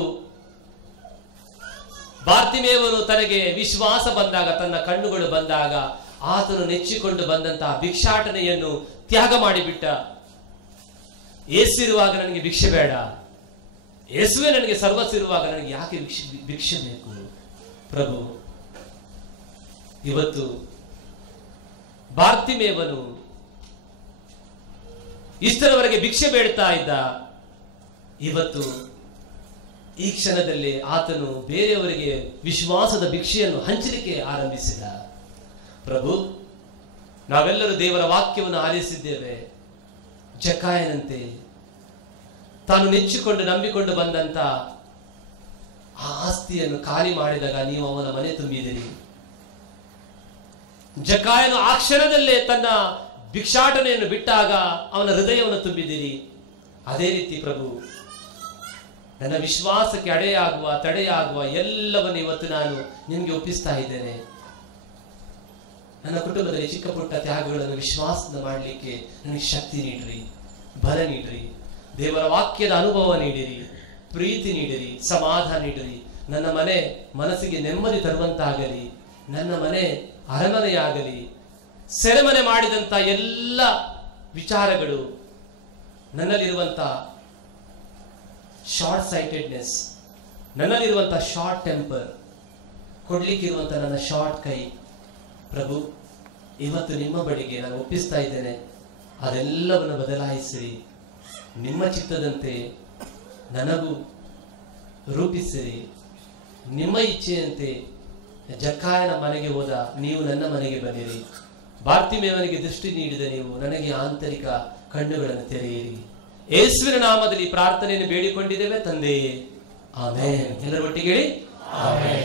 ಬಾರ್ತಿಮೇವನು ತನಗೆ ವಿಶ್ವಾಸ ಬಂದಾಗ ತನ್ನ ಕಣ್ಣುಗಳು ಬಂದಾಗ ಆತನು ನೆಚ್ಚಿಕೊಂಡು ಬಂದಂತಹ ಭಿಕ್ಷಾಟನೆಯನ್ನು ತ್ಯಾಗ ಮಾಡಿಬಿಟ್ಟ ಏಸಿರುವಾಗ ನನಗೆ ಭಿಕ್ಷೆ ಬೇಡ ಯೇಸುವೆ ನನಗೆ ಸರ್ವಸ್ವಿರುವಾಗ ನನಗೆ ಯಾಕೆ ಭಿಕ್ಷೆ ಬೇಕು ಪ್ರಭು ಇವತ್ತು ಬಾರ್ತಿಮೇವನು ಇಷ್ಟರವರೆಗೆ ಭಿಕ್ಷೆ ಬೇಡ್ತಾ ಇದ್ದ ಇವತ್ತು ಈ ಕ್ಷಣದಲ್ಲಿ ಆತನು ಬೇರೆಯವರಿಗೆ ವಿಶ್ವಾಸದ ಭಿಕ್ಷೆಯನ್ನು ಹಂಚಲಿಕ್ಕೆ ಆರಂಭಿಸಿದ ಪ್ರಭು ನಾವೆಲ್ಲರೂ ದೇವರ ವಾಕ್ಯವನ್ನು ಆಲಿಸಿದ್ದೇವೆ ಜಕ್ಕಾಯನಂತೆ ತಾನು ನೆಚ್ಚಿಕೊಂಡು ನಂಬಿಕೊಂಡು ಬಂದಂತ ಆ ಆಸ್ತಿಯನ್ನು ಖಾಲಿ ಮಾಡಿದಾಗ ನೀವು ಅವನ ಮನೆ ತುಂಬಿದಿರಿ ಜಕ್ಕಾಯನು ಆ ಕ್ಷಣದಲ್ಲೇ ತನ್ನ ಭಿಕ್ಷಾಟನೆಯನ್ನು ಬಿಟ್ಟಾಗ ಅವನ ಹೃದಯವನ್ನು ತುಂಬಿದಿರಿ ಅದೇ ರೀತಿ ಪ್ರಭು ನನ್ನ ವಿಶ್ವಾಸಕ್ಕೆ ಅಡೆಯಾಗುವ ತಡೆಯಾಗುವ ಎಲ್ಲವನ್ನು ಇವತ್ತು ನಾನು ನಿಮಗೆ ಒಪ್ಪಿಸ್ತಾ ಇದ್ದೇನೆ ನನ್ನ ಕುಟುಂಬದಲ್ಲಿ ಚಿಕ್ಕ ಪುಟ್ಟ ತ್ಯಾಗಗಳನ್ನು ವಿಶ್ವಾಸದಿಂದ ಮಾಡಲಿಕ್ಕೆ ನನಗೆ ಶಕ್ತಿ ನೀಡ್ರಿ ಬಲ ನೀಡ್ರಿ ದೇವರ ವಾಕ್ಯದ ಅನುಭವ ನೀಡಿರಿ ಪ್ರೀತಿ ನೀಡಿರಿ ಸಮಾಧಾನ ನೀಡಿರಿ ನನ್ನ ಮನೆ ಮನಸ್ಸಿಗೆ ನೆಮ್ಮದಿ ತರುವಂತಾಗಲಿ ನನ್ನ ಮನೆ ಅರಮನೆಯಾಗಲಿ ಸೆರೆಮನೆ ಮಾಡಿದಂತ ಎಲ್ಲ ವಿಚಾರಗಳು ನನ್ನಲ್ಲಿರುವಂತ ಶಾರ್ಟ್ ಸೈಟೆಡ್ನೆಸ್ ನನ್ನಲ್ಲಿರುವಂತ ಶಾರ್ಟ್ ಟೆಂಪರ್ ಕೊಡ್ಲಿಕ್ಕಿರುವಂತ ನನ್ನ ಶಾರ್ಟ್ ಕೈ ಪ್ರಭು ಇವತ್ತು ನಿಮ್ಮ ಬಳಿಗೆ ನಾನು ಒಪ್ಪಿಸ್ತಾ ಇದ್ದೇನೆ ಅದೆಲ್ಲವನ್ನು ಬದಲಾಯಿಸಿರಿ ನಿಮ್ಮ ಚಿತ್ತದಂತೆ ನನಗೂ ರೂಪಿಸಿರಿ ನಿಮ್ಮ ಇಚ್ಛೆಯಂತೆ ಜಕ್ಕಾಯನ ಮನೆಗೆ ಹೋದ ನೀವು ನನ್ನ ಮನೆಗೆ ಬನ್ನಿರಿ ಬಾರ್ತಿಮೇವನಿಗೆ ದೃಷ್ಟಿ ನೀಡಿದ ನೀವು ನನಗೆ ಆಂತರಿಕ ಕಣ್ಣುಗಳನ್ನು ತೆರೆಯಿರಿ ಯೇಸುವಿನ ನಾಮದಲ್ಲಿ ಪ್ರಾರ್ಥನೆಯನ್ನು ಬೇಡಿಕೊಂಡಿದ್ದೇವೆ ತಂದೆಯೇ ಆಮೆನ್ ಎಲ್ಲರ ಒಟ್ಟಿಗೆ ಹೇಳಿ ಆಮೆನ್.